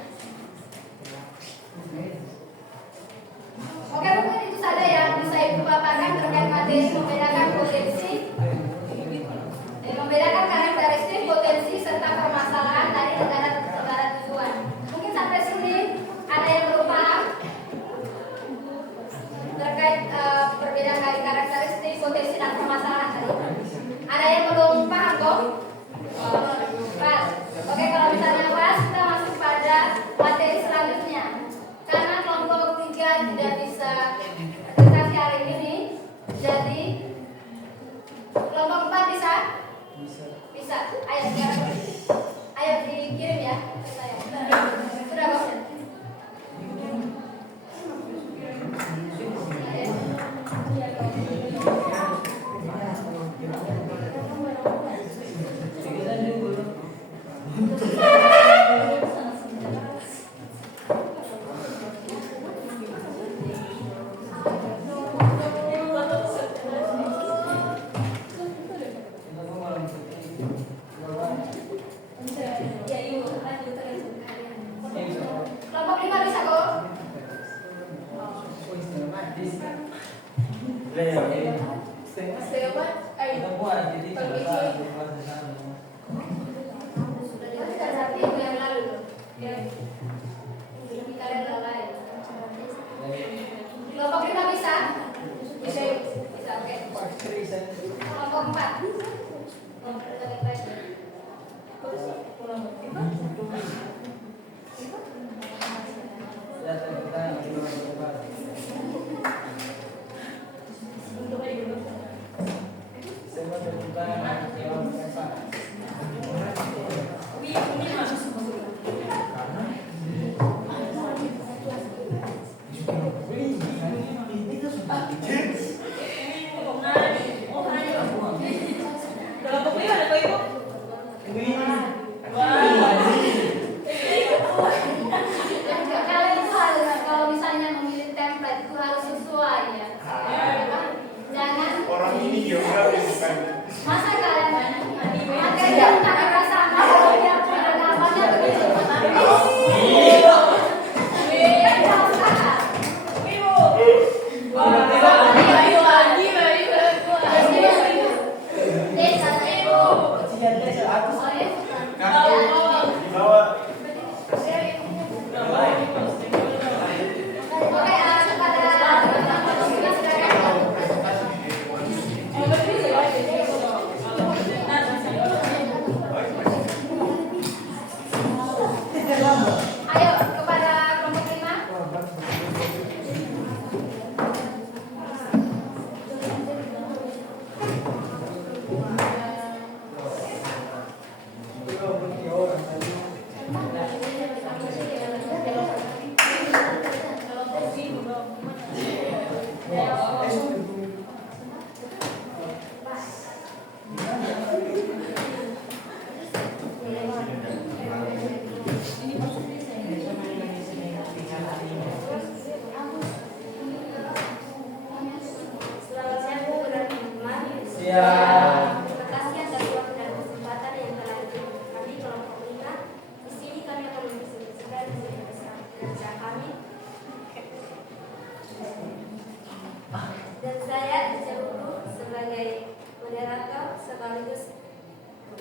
Oke, mungkin itu saja ya bisa Ibu paparkan terkait materi membedakan potensi, membedakan karakteristik, potensi serta permasalahan dari negara tujuan. Mungkin sampai sini ada yang belum paham terkait perbedaan dari karakteristik, potensi dan permasalahan tadi. Ada yang belum paham dong? Pas. Oke, kalau misalnya pas, kita masuk pada materi selanjutnya. Karena kelompok 3 tidak bisa presentasi hari ini, jadi kelompok 4 bisa? Bisa. Ayo sekarang. Ayo dikirim ya ke saya. Sudah kok? Ayo kepada kelompok 5. Selamat siang Bu dan teman-teman. Terima kasih atas waktu dan kesempatan yang telah diberikan kami kelompok 5. Di sini kami akan mempresentasikan hasil kerja kami. Dan saya disuruh sebagai moderator sekaligus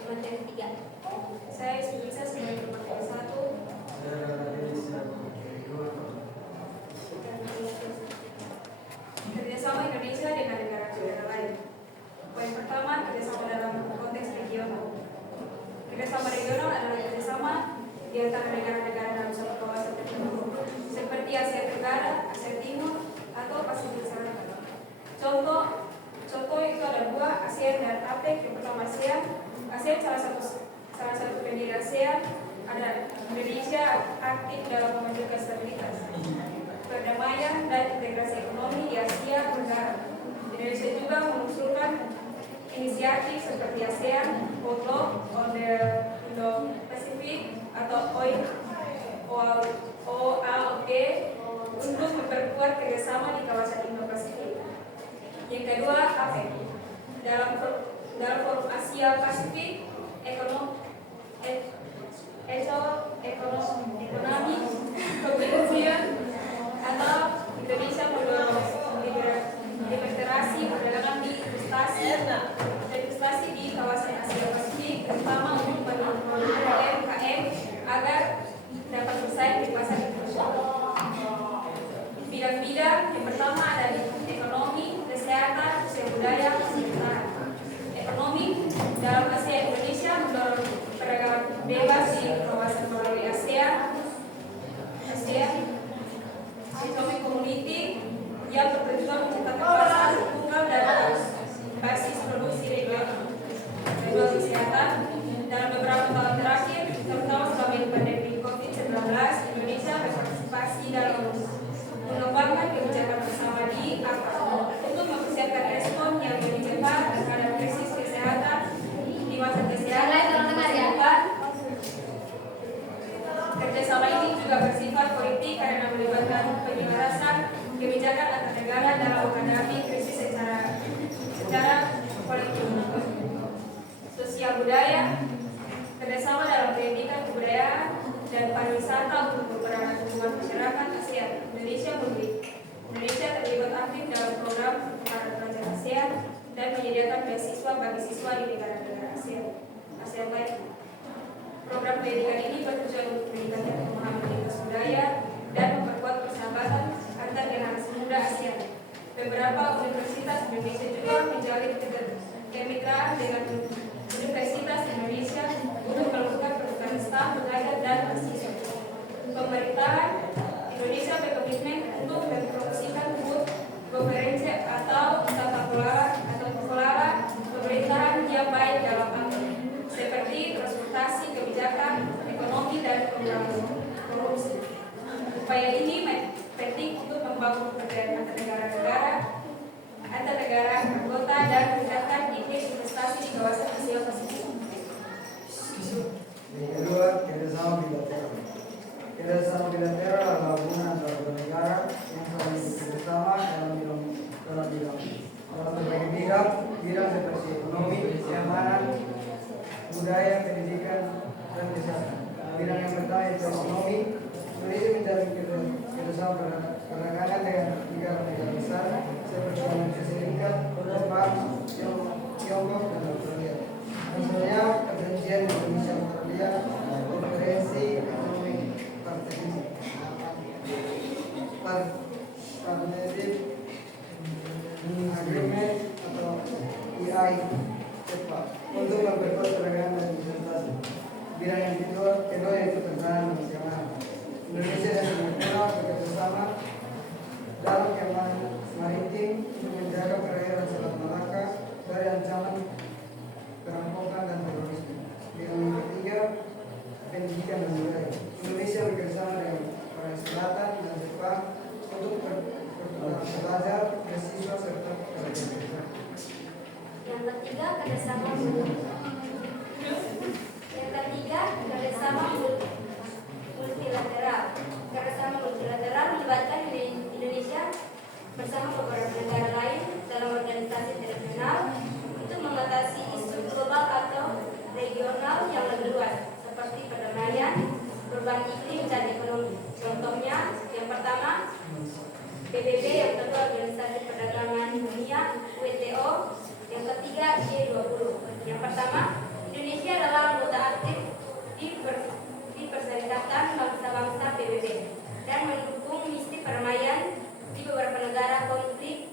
materi 3. Saya bisa sebagai materi 1. Kerjasama Indonesia dengan negara-negara lain. Poin pertama, kerjasama dalam konteks regional. Kerjasama regional adalah kerjasama di antara negara-negara dalam satu kawasan tertentu, seperti Asia Tenggara, Asia Timur, atau Pasifik Selatan. Contoh itu ada 2, ASEAN dan APEC. Yang pertama ASEAN salah satu pendiri ASEAN, ada Indonesia aktif dalam memajukan stabilitas, perdamaian dan integrasi ekonomi di Asia Tenggara. Indonesia juga mengusulkan inisiatif seperti ASEAN Outlook on the Indo-Pacific atau OAOP untuk memperkuat kerjasama di kawasan Indo-Pasifik. Yang kedua, APEC. Dalam forum Asia Pasifik ekonomi kebencanaan atau Indonesia mendorong demokrasi perdagangan di investasi di kawasan Asia Pasifik, terutama untuk UMKM agar dapat bersaing di pasar internasional. Bidang-bidang yang pertama adalah ekonomi, kesehatan, sosial budaya, kesejahteraan. Ekonomi dalam Asia, Indonesia mendorong perdagangan bebas di kawasan melalui ASEAN Economic Community yang bertujuan menciptakan pasar tunggal dan basis produksi regional. Kesehatan dalam beberapa tahun terakhir, terutama selama pandemi COVID-19, Indonesia berpartisipasi dalam mengembangkan kebijakan bersama di APEC untuk mempersiapkan respon yang lebih cepat terhadap krisis kesehatan di masa kesehatan depan. Kerjasama ini juga bersifat politik karena melibatkan penyelarasan kebijakan antar negara dalam menghadapi krisis secara politik. Sosial budaya, kerjasama dalam pendidikan kebudayaan dan pariwisata untuk mempererat hubungan masyarakat ASEAN. Indonesia terlibat aktif dalam program para pelajar ASEAN dan menyediakan beasiswa bagi siswa di negara-negara ASEAN lain. Program pendidikan ini bertujuan untuk meningkatkan pemahaman lintas budaya dan memperkuat persahabatan antar generasi muda ASEAN. Beberapa universitas Indonesia juga menjalin kemitraan dengan Universitas Indonesia untuk melakukan pertukaran staf, pengajar, dan mahasiswa. Pemerintahan Indonesia berkomitmen untuk mempromosikan good governance atau tata kelola pemerintahan yang baik dalam seperti transportasi, kebijakan, ekonomi, dan pengurangan korupsi. Upaya ini penting untuk membangun kepercayaan antar negara anggota dan meningkatkan iklim investasi di kawasan Asia Pasifik. Yang kedua, kerjasama bilateral. Kerjasama bilateral adalah hubungan antara dua negara yang saling bekerjasama dalam berbagai bidang seperti ekonomi, keamanan, budaya, pendidikan, dan kesehatan. Bidang yang pertama yaitu ekonomi. Indonesia menjalin kerjasama perdagangan dengan negara-negara besar seperti Amerika Serikat, Jepang, Tiongkok, dan Australia. Maksudnya perjanjian Indonesia Australia Konferensi Ekonomi Partnership Agreement atau EI-CEPA untuk memperkuat keragaman dan investasi. Bidang yang kedua yaitu pertahanan nasional. Indonesia dan Singapura bekerjasama dalam keamanan maritim untuk menjaga perairan Selat Malaka dari ancaman perampokan dan terorisme. Bidang yang ketiga, pendidikan dan budaya. Indonesia bekerjasama dengan Korea Selatan dan Jepang untuk belajar, beasiswa serta kerja. Yang ketiga, kerjasama multilateral. Kerjasama multilateral melibatkan Indonesia bersama beberapa negara lain dalam organisasi internasional untuk mengatasi isu global atau regional yang lebih luas seperti perdamaian, perubahan iklim dan ekonomi. Contohnya, yang pertama PBB, yang kedua Organisasi Perdagangan Dunia WTO, yang ketiga G20. Yang pertama, Indonesia adalah anggota aktif di Perserikatan Bangsa-Bangsa PBB dan mendukung misi perdamaian di beberapa negara konflik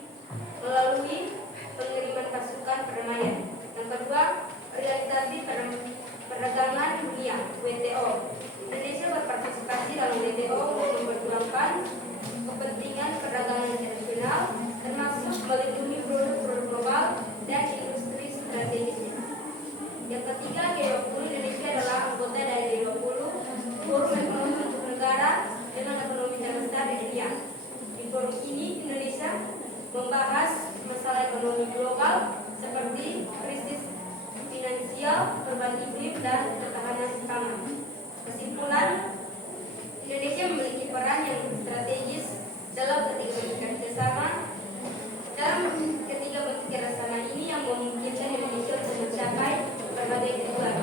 melalui pengiriman pasukan perdamaian. Yang kedua, Organisasi Perdagangan Dunia (WTO). Indonesia berpartisipasi dalam WTO untuk memperjuangkan kepentingan perdagangan internasional, termasuk melindungi produk-produk global dan industri strategis. Yang ketiga, G20. Indonesia adalah anggota dari G20, forum ekonomi untuk negara dengan ekonomi terbesar di dunia. Di forum ini, Indonesia membahas masalah ekonomi global seperti krisis finansial, perubahan iklim, dan ketahanan pangan. Kesimpulan, Indonesia memiliki peran yang strategis dalam ketiga bentuk kerjasama. Dalam ketiga bentuk kerjasama ini yang memungkinkan Indonesia untuk mencapai berbagai tujuan,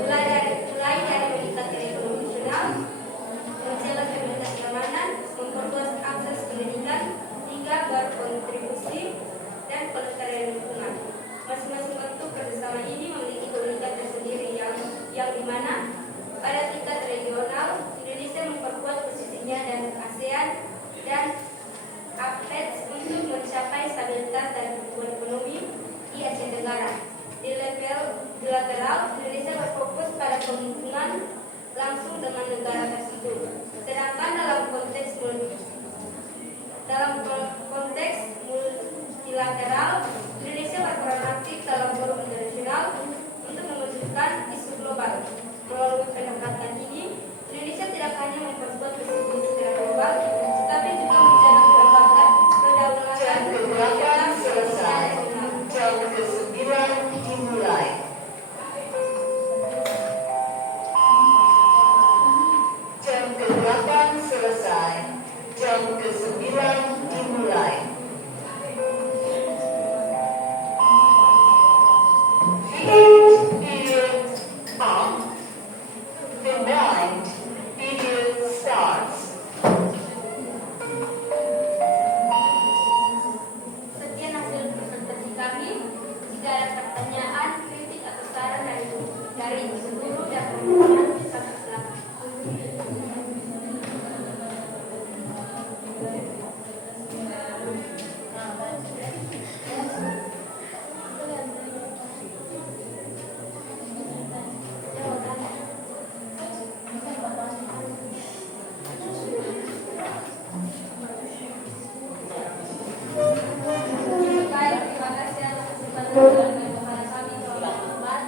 mulai dari meningkatkan ekonomi nasional, menjaga stabilitas keamanan, memperluas akses pendidikan, hingga berkontribusi dan pelestarian lingkungan. Masing-masing bentuk kerjasama ini memiliki keunikan tersendiri yang dimana pada tingkat regional Indonesia memperkuat posisinya dan ASEAN dan APEC untuk mencapai stabilitas dan pertumbuhan ekonomi di Asia Tenggara. Di level bilateral, Indonesia berfokus pada penghubungan langsung dengan negara tersebut. Sedangkan dalam konteks multilateral, Indonesia berperan aktif dalam forum internasional untuk mewujudkan isu global. Melalui pendekatan ini, Indonesia tidak hanya memperkuat posisi secara global, tetapi juga menjaga kedaulatan Jam 8 selesai. Jam ke-9 dimulai. Jam ke-8 selesai. Jam ke-9 dimulai. The 9th period starts. Sekian hasil presentasi kami. Jika ada pertanyaan, kritik atau saran dari seluruh dan permohonan kami silakan. Baik, terima kasih atas kesempatan kepada kami Bapak Ahmad.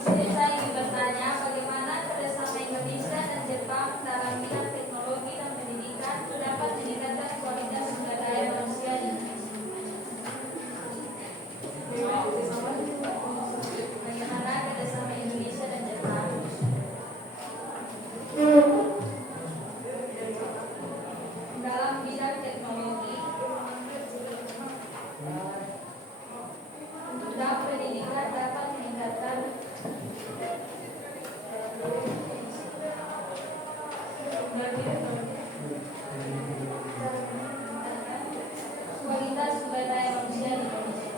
Jadi saya ingin bertanya, bagaimana kerjasama Indonesia dan Jepang dalam bidang teknologi dan pendidikan dapat meningkatkan kualitas sumber daya manusia di Indonesia? Bagaimana kerjasama Indonesia dan Jepang dalam bidang teknologi dan pendidikan dapat meningkatkan kualitas sumber daya manusia di Indonesia.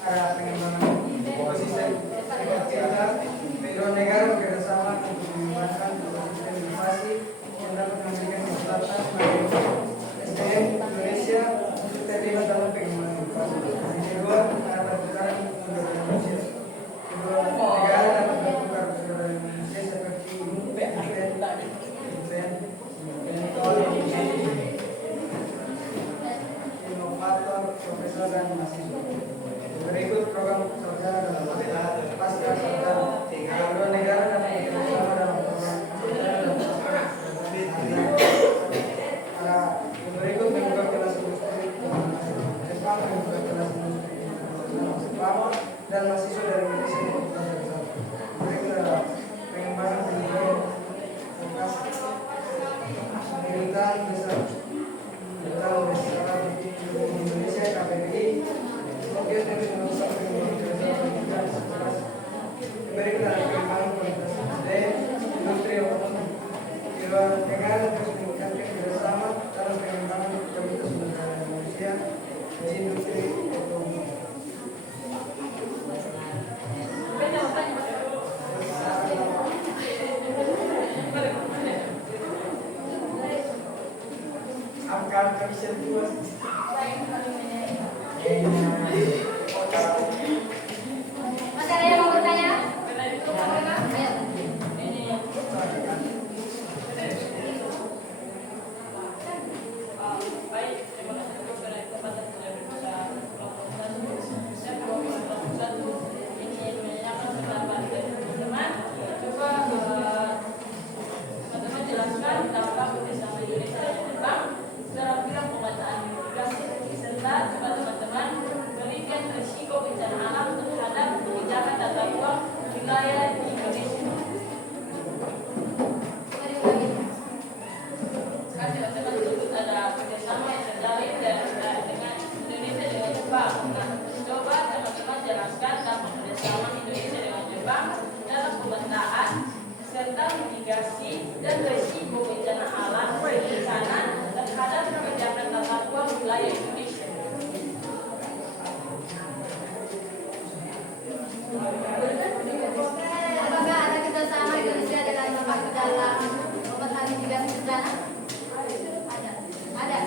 ada pengembangan ekosistem ekosistem kedua negara bekerjasama untuk mengembangkan ekosistem inovasi yang dapat memberikan kesempatan bagi SDM Indonesia untuk terlibat dalam pengembangan inovasi. Yang kedua, ada pertukaran sumber daya manusia. Kedua negara dapat bertukar sumber daya manusia seperti inovator, profesor dan mahasiswa. Berikut program sarjana dalam pasca sarjana. Kedua negara dapat bekerjasama dalam program sarjana dan pasca sarjana. Berikut membuka kelas industri Jepang, membuka kelas industri Jepang dan mahasiswa dari Indonesia untuk belajar bersama. Berikut adalah pengembangan pendidikan vokasi pemerintahan besar Indonesia KPPI. Kemudian berikut adalah pengembangan kualitas SDM industri otomotif. Kedua negara terus meningkatkan kerjasama dalam pengembangan kualitas sumber daya manusia di industri otomotif. Akan tersentuh. Masih ada yang mau bertanya? Ayo. Baik, terima kasih kepada kesempatan sudah berbicara kelompok 1. Saya kelompok 1 ini menanyakan pendapat dari teman-teman. Coba teman-teman jelaskan dampak kerjasama Indonesia dan Jepang dalam bidang pemetaan mitigasi serta coba teman-teman berikan risiko bencana alam terhadap kebijakan tata ruang wilayah di Indonesia. Kan teman-teman sebut ada kerjasama yang terjalin dengan Indonesia dengan Jepang. Nah, coba teman-teman jelaskan dampak kerjasama Indonesia dengan Jepang dalam pemetaan serta mitigasi dan risiko bencana alam bencana terhadap kebijakan tata ruang wilayah Indonesia. Apakah ada kerjasama Indonesia dengan Jepang dalam pemetaan mitigasi bencana? Ada.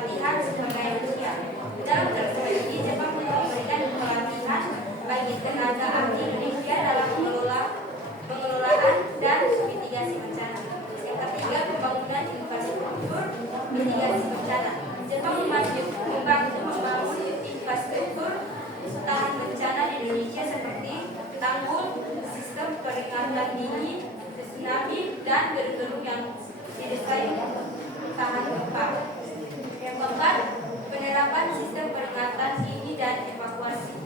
pelatihan sumber daya manusia. Dalam kerjasama ini, Jepang memberikan pelatihan bagi tenaga ahli Indonesia dalam pengelolaan dan mitigasi bencana. Yang ketiga, pembangunan infrastruktur mitigasi bencana. Jepang membantu membangun infrastruktur tahan bencana di Indonesia seperti tanggul, sistem peringatan dini, tsunami, dan gedung-gedung yang didesain tahan gempa. Yang keempat, penerapan sistem peringatan dini dan evakuasi.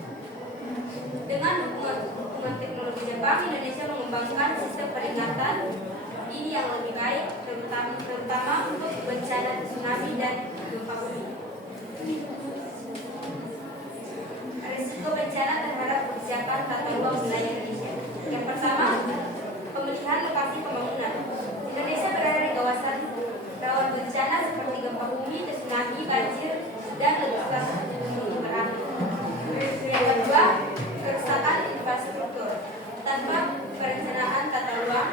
Dengan dukungan teknologi Jepang, Indonesia mengembangkan sistem peringatan dini yang lebih baik, terutama untuk bencana tsunami dan gempa bumi. Risiko bencana terhadap kebijakan tata ruang wilayah Indonesia. Yang pertama, pemilihan lokasi pembangunan. Indonesia berada di kawasan rawan bencana seperti gempa bumi, tsunami, banjir, dan letusan gunung berapi. Yang kedua, kerusakan infrastruktur. Tanpa perencanaan tata ruang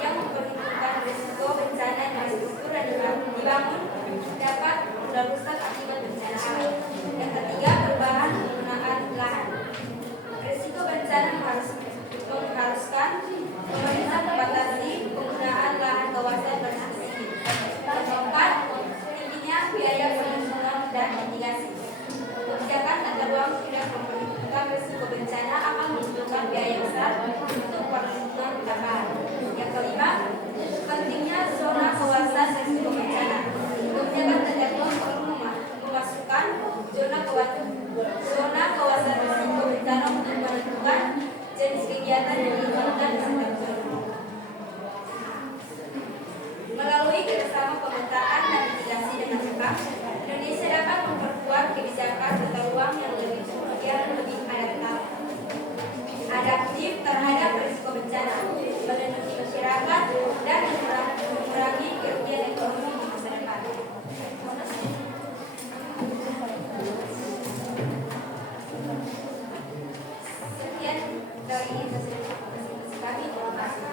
yang memperhitungkan risiko bencana infrastruktur yang dibangun dapat mudah rusak akibat bencana alam. Yang ketiga, perubahan penggunaan lahan. Risiko bencana mengharuskan pemerintah membatasi penggunaan lahan kawasan bersih. Yang keempat, tingginya biaya perlindungan dan mitigasi. Kebijakan tata ruang tidak memperhitungkan risiko bencana akan membutuhkan biaya besar untuk perlindungan tambahan. Yang kelima, pentingnya zona kawasan risiko bencana. Kebijakan tata ruang perlu memasukkan zona kawasan risiko bencana untuk menentukan jenis kegiatan yang dilakukan di sekitar zona. Melalui kerjasama pemetaan dan mitigasi dengan Jepang, Indonesia dapat memperkuat kebijakan tata ruang yang lebih adaptif terhadap risiko bencana, melindungi masyarakat, dan mengurangi kerugian ekonomi di masa depan. Sekian dari presentasi kami. Terima kasih.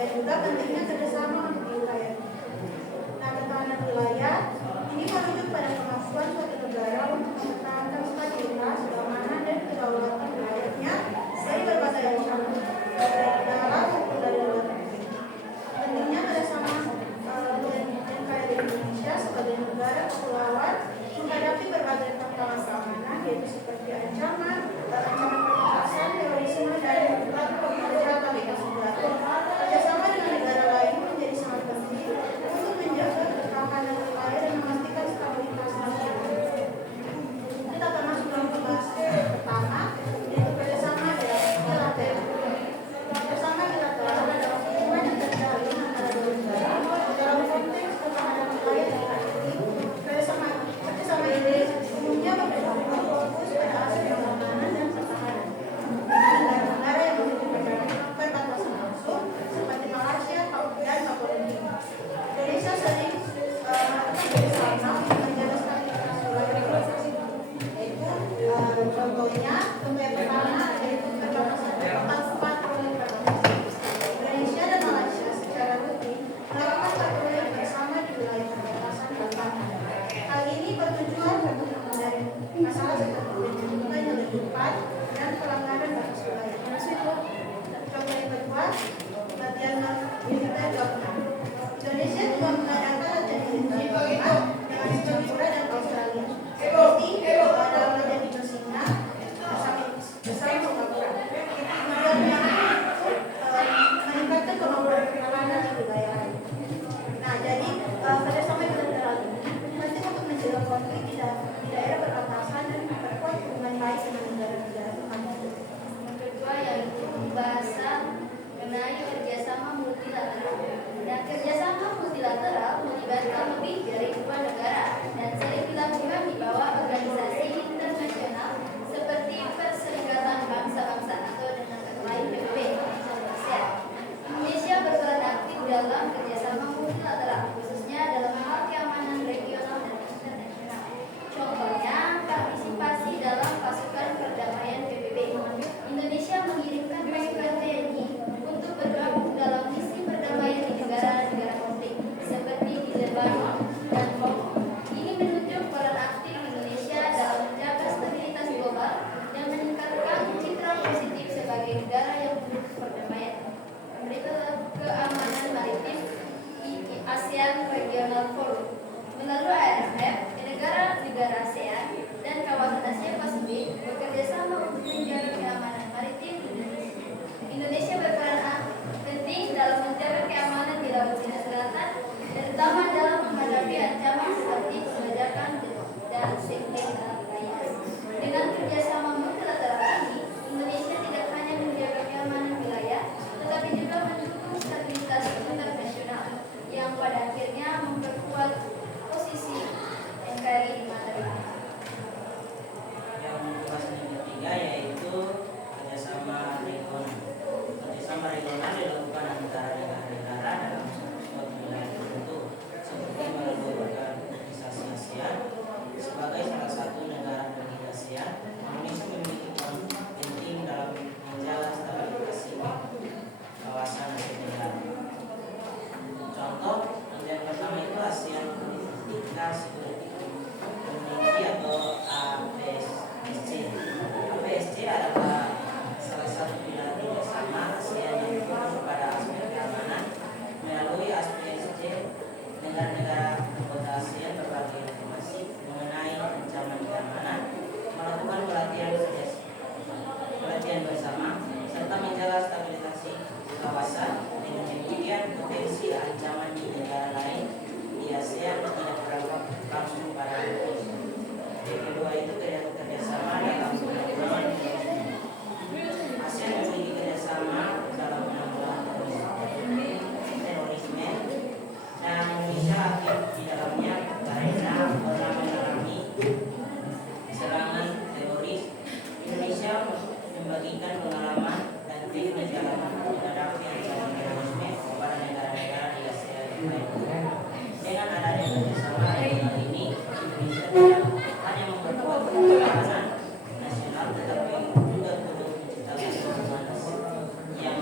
dan juga pentingnya kerjasama untuk wilayah. Nah, ketahanan wilayah ini merujuk pada kemampuan suatu negara untuk mempertahankan stabilitas, keamanan, dan kedaulatan wilayahnya dari berbagai ancaman, baik dari dalam maupun dari luar negeri. Pentingnya kerjasama NKRI Indonesia sebagai negara kepulauan menghadapi berbagai tantangan keamanan, yaitu seperti ancaman pertasan, terorisme, dan kejahatan lintas negara. Kerjasama dengan negara lain multilateral melibatkan lebih dari 2 negara dan sering dilakukan di bawah organisasi internasional seperti Perserikatan Bangsa-Bangsa atau dengan kata lain PBB. Indonesia berperan aktif dalam kerjasama multilateral, khususnya dalam hal keamanan regional dan internasional. Contohnya, partisipasi dalam pasukan perdamaian PBB. Indonesia mengirimkan pasukan TNI untuk bergabung dalam misi perdamaian di negara-negara konflik, seperti di Lebanon dan Kongo. Ini menunjuk peran aktif Indonesia dalam menjaga stabilitas global dan meningkatkan citra positif sebagai negara yang mendukung perdamaian. Keamanan maritim di ASEAN Regional Forum. Melalui ASF, negara-negara ASEAN dan kawasan Asia Pasifik bekerja sama untuk menjaga keamanan maritim Indonesia. Indonesia berperan penting dalam menjaga keamanan di Laut Cina Selatan, terutama dalam menghadapi ancaman seperti pengejakan dan sengketa wilayah. Dengan kerjasama multilateral ini, Indonesia tidak hanya menjaga keamanan wilayah, tetapi juga mendukung stabilitas internasional yang pada akhirnya memperkuat posisi NKRI di mata dunia. Yang ketiga yaitu kerjasama regional. Kerjasama regional dilakukan antara negara-negara dalam suatu wilayah tertentu, seperti melalui organisasi ASEAN. Sebagai salah satu negara dari ASEAN, Indonesia memiliki peran penting dalam menjaga stabilitas kawasan negara. Contoh yang pertama itu ASEAN Political Security Community atau APSC. APSC adalah salah satu pilar kerjasama ASEAN yang fokus pada aspek keamanan. Melalui APSC, negara-negara anggota ASEAN berbagi informasi mengenai ancaman keamanan, melakukan pelatihan bersama, serta menjaga stabilitas kawasan. Dengan demikian, potensi ancaman di negara lain di ASEAN tidak berdampak langsung pada Indonesia. Yang kedua itu kerjasama dalam penanggulangan terorisme. ASEAN memiliki kerjasama dalam penanggulangan terorisme dan Indonesia aktif di dalamnya karena pernah mengalami serangan teroris. Indonesia membagikan pengalaman dan teknik dalam menghadapi ancaman terorisme kepada negara-negara di ASEAN yang lain. Dengan adanya kerjasama regional ini, Indonesia tidak hanya memperkuat keamanan nasional, tetapi juga turut menciptakan hubungan yang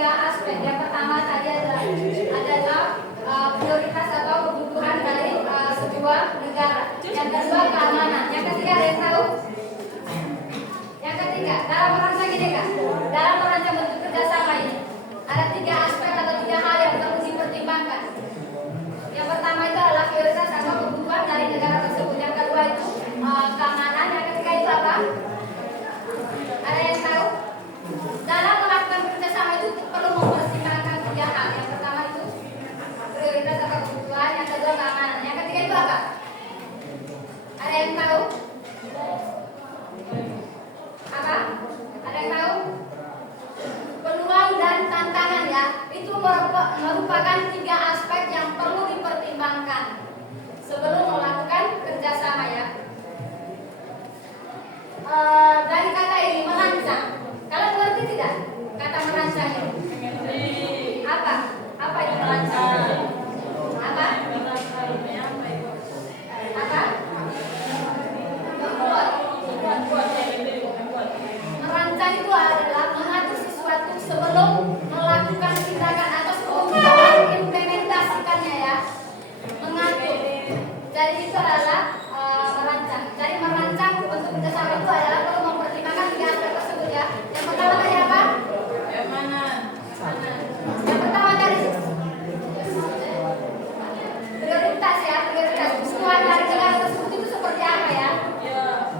tiga aspek. Yang pertama tadi adalah prioritas atau kebutuhan dari sebuah negara. Yang kedua keamanan. Yang ketiga ada yang tahu? Yang ketiga dalam merancang ini Kak, dalam merancang bentuk kerjasama ini ada tiga aspek atau tiga hal yang perlu dipertimbangkan. Yang pertama itu adalah prioritas atau kebutuhan dari negara tersebut. Yang kedua itu keamanan. Yang ketiga itu apa? Ada yang tahu? Dalam melakukan kerjasama itu perlu mempertimbangkan tiga hal. Yang pertama itu prioritas atau kebutuhan. Yang kedua keamanan. Yang ketiga itu apa? Ada yang tahu? Apa? Ada yang tahu? Peluang dan tantangan ya. Itu merupakan tiga aspek yang perlu dipertimbangkan sebelum melakukan kerjasama ya. Dari kata ini merancang. Kalian mengerti tidak kata merancang ini? Apa? Apa itu merancang? Apa? Apa? Merancang itu adalah mengatur sesuatu sebelum melakukan tindakan atau sebelum kita mengimplementasikannya ya. Mengatur. Jadi itu adalah merancang. Jadi merancang untuk kerjasama itu adalah perlu mempertimbangkan tiga aspek tersebut ya. Yang pertama tadi apa? Yang pertama tadi prioritas ya, prioritas. Kebutuhan dari negara tersebut itu seperti apa ya?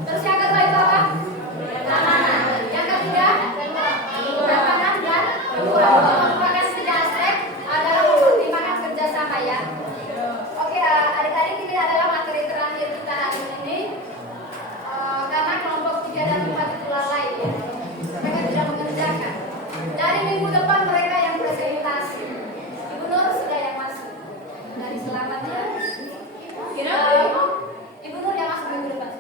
Terus yang kedua itu apa? Keamanan. Yang ketiga keamanan dan merupakan tiga aspek adalah mempertimbangkan kerjasama ya. Oke, adik-adik ini adalah materi terakhir kita hari ini. Karena kelompok 3 dan 4 itu lalai ya. Mereka tidak mengerjakan. Dari minggu depan mereka yang presentasi. Ibu Nur sudah yang masuk. Dari selamat ya. Ibu Nur yang masuk minggu depan.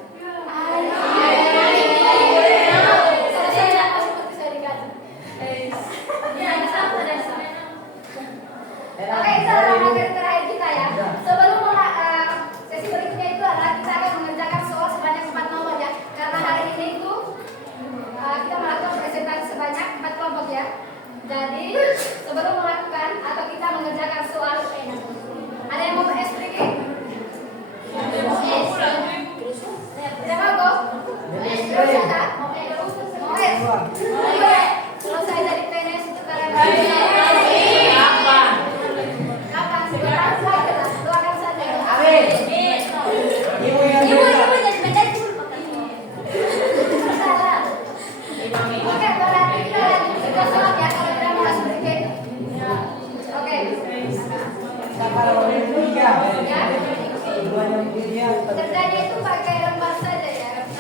Saya tidak masuk seperti saya digaji. Oke, itu adalah materi terakhir kita ya. Sebelum sesi berikutnya itu adalah kita akan mengerjakan soal sebanyak 4 nomor ya. Karena hari ini itu kita melakukan presentasi sebanyak 4 kelompok ya. Jadi sebelum melakukan atau kita mengerjakan soal, ada yang mau SPG? Udah mau go? Kalau saya jadi PNS itu kalian kapan? Sebentar saja lah, doakan saja. Ibu jadi PNS dulu. Oke, berarti kita sudah sholat ya. Kalau tidak mau SPG. Oke. Kerjanya itu pakai lembar saja ya.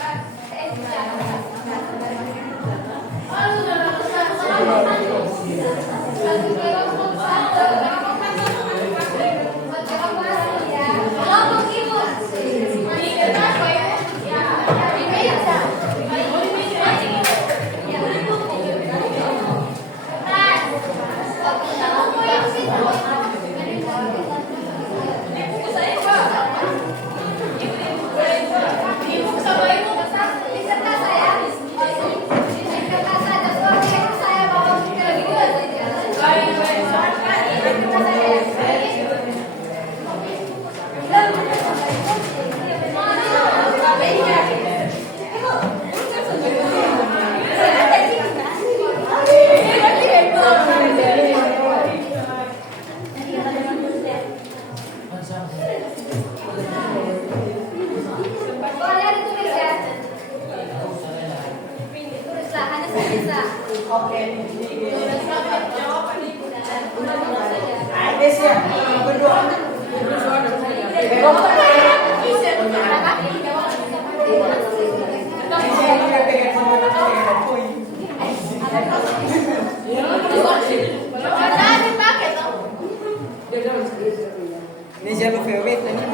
Ini jalur favorite ini.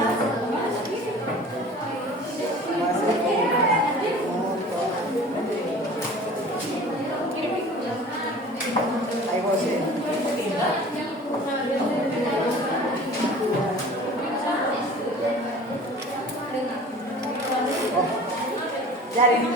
Dari ini.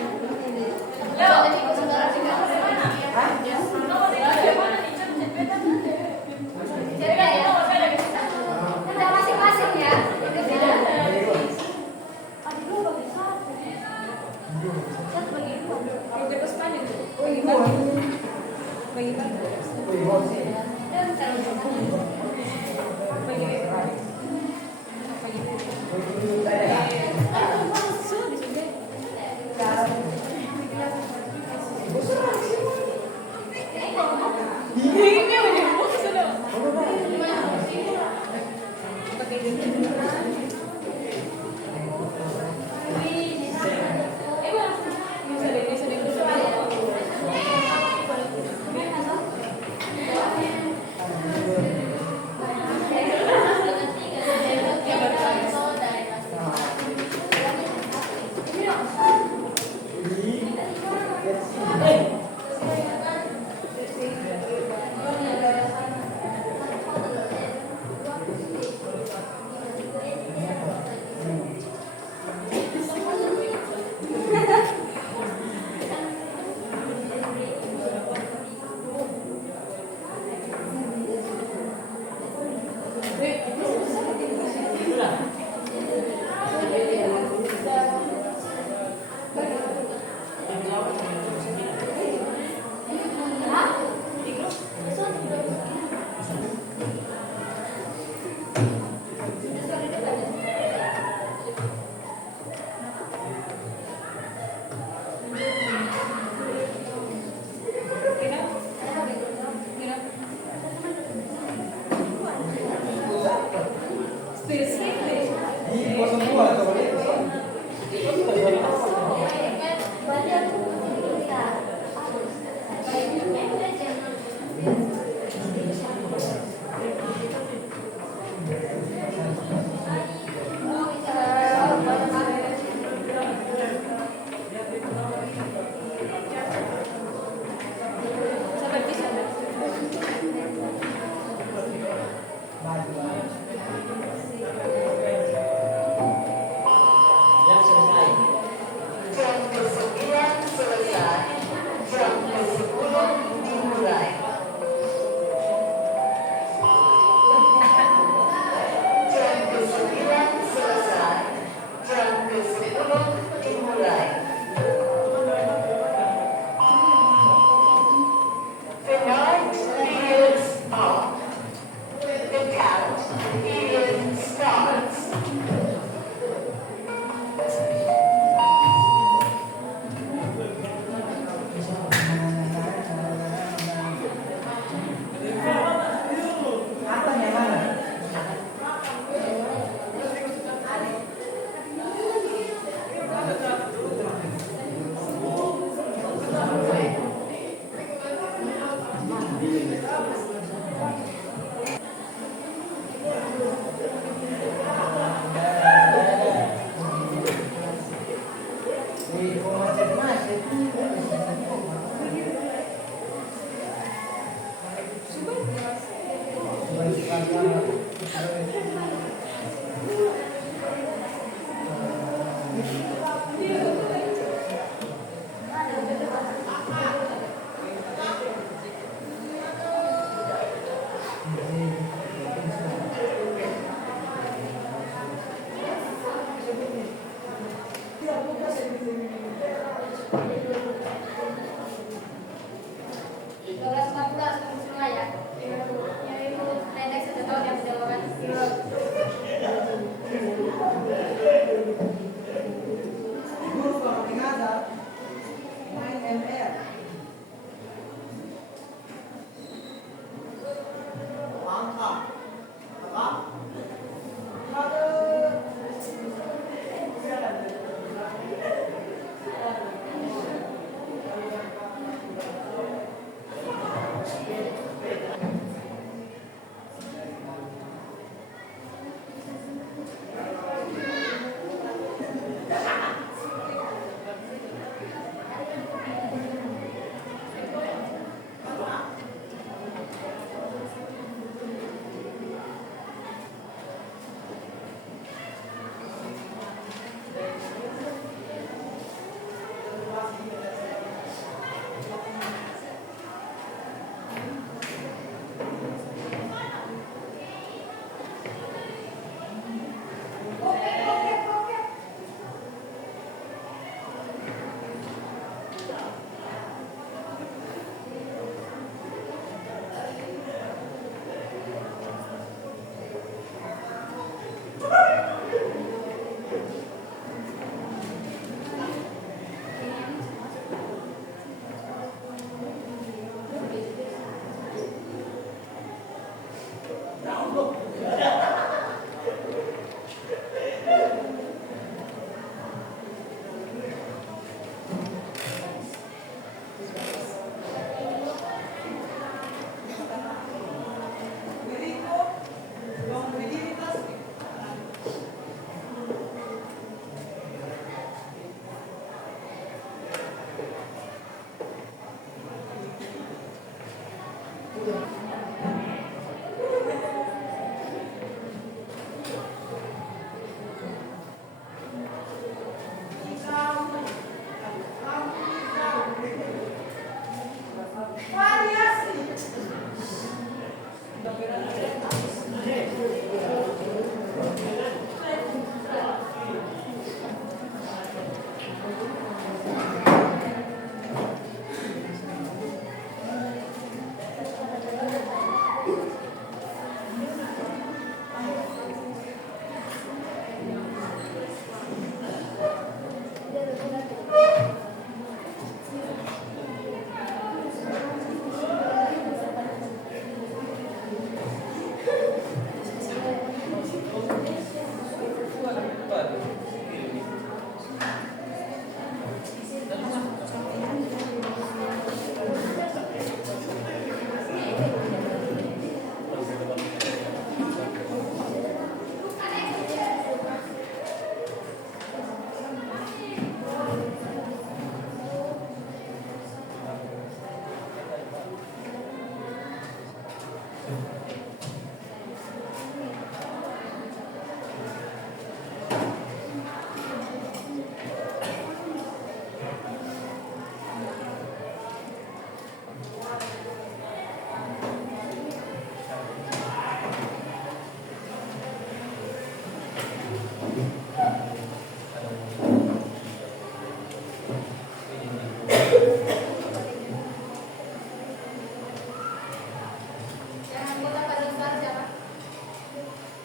Yang anggota pada besar siapa?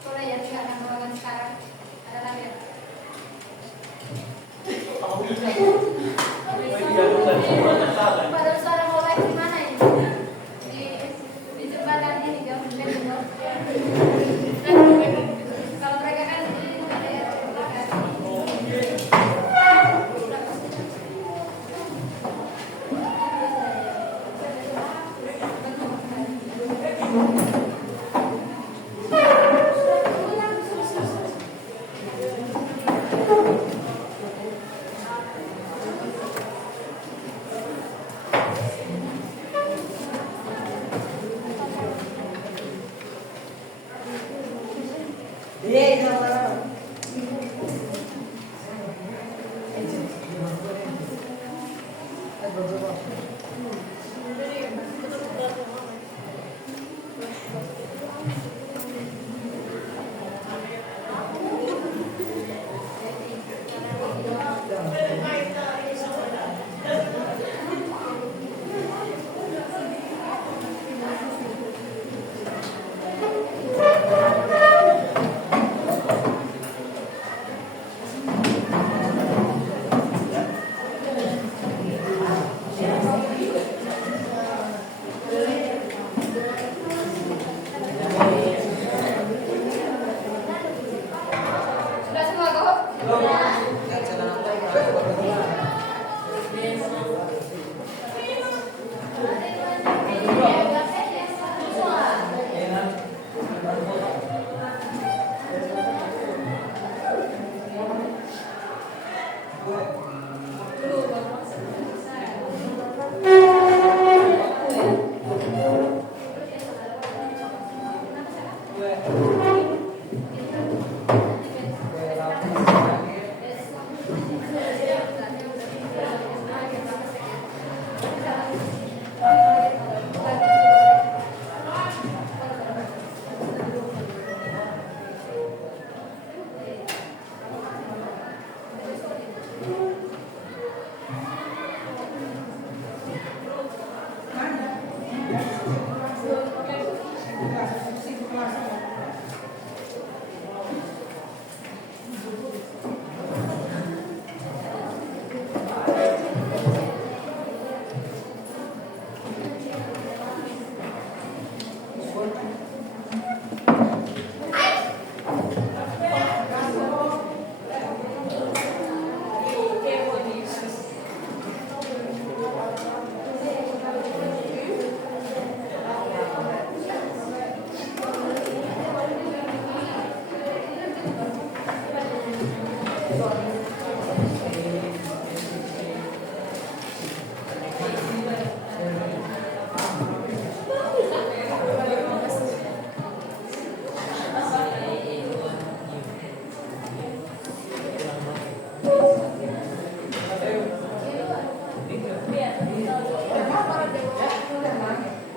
Boleh ya, tinggalkan ruangan sekarang. Ada lagi ya? Pada besar mau baik di mana ini? Di jembatan ini, jauh dari jembatan. Kalau mereka kan di sini ada ya. Sudah semua kok?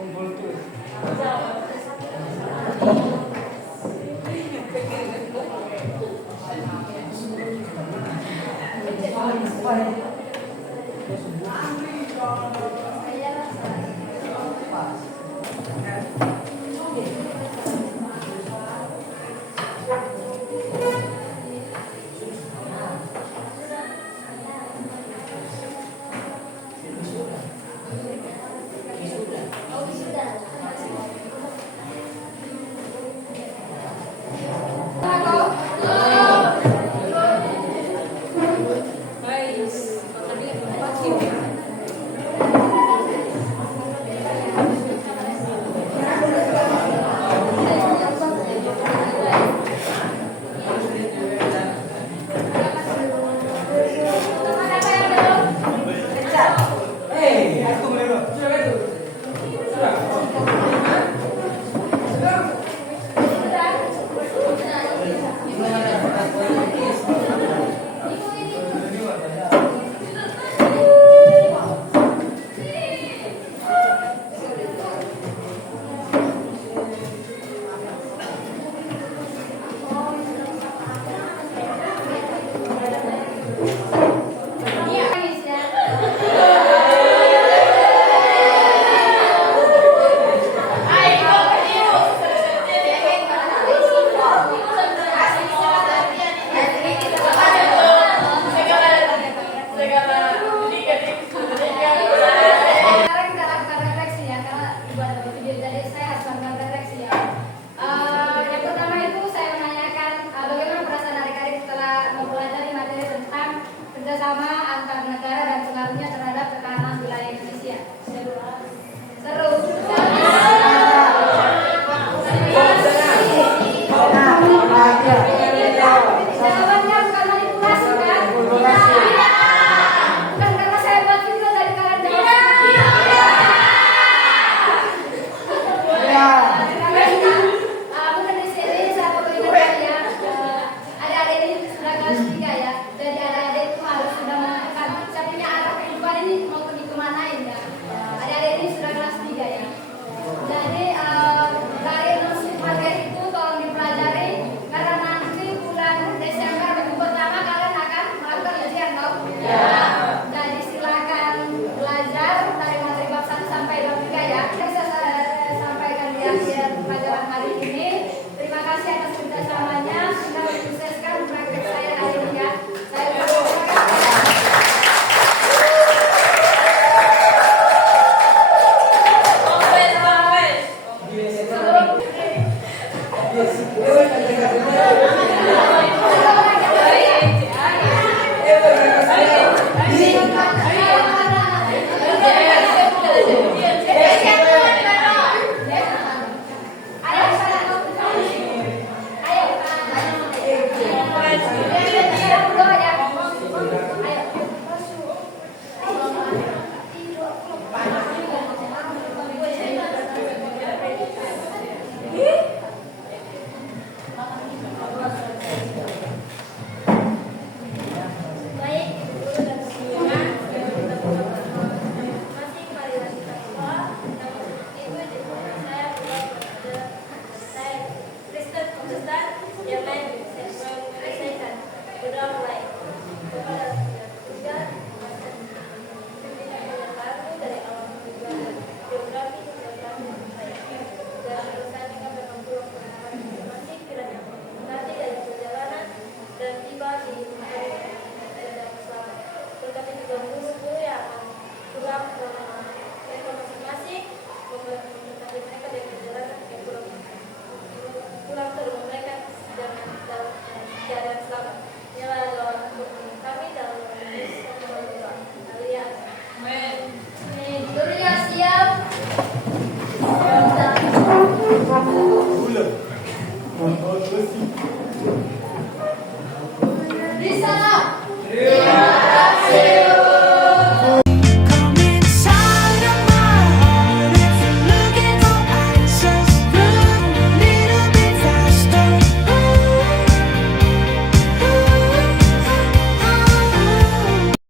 Kumpul tuh.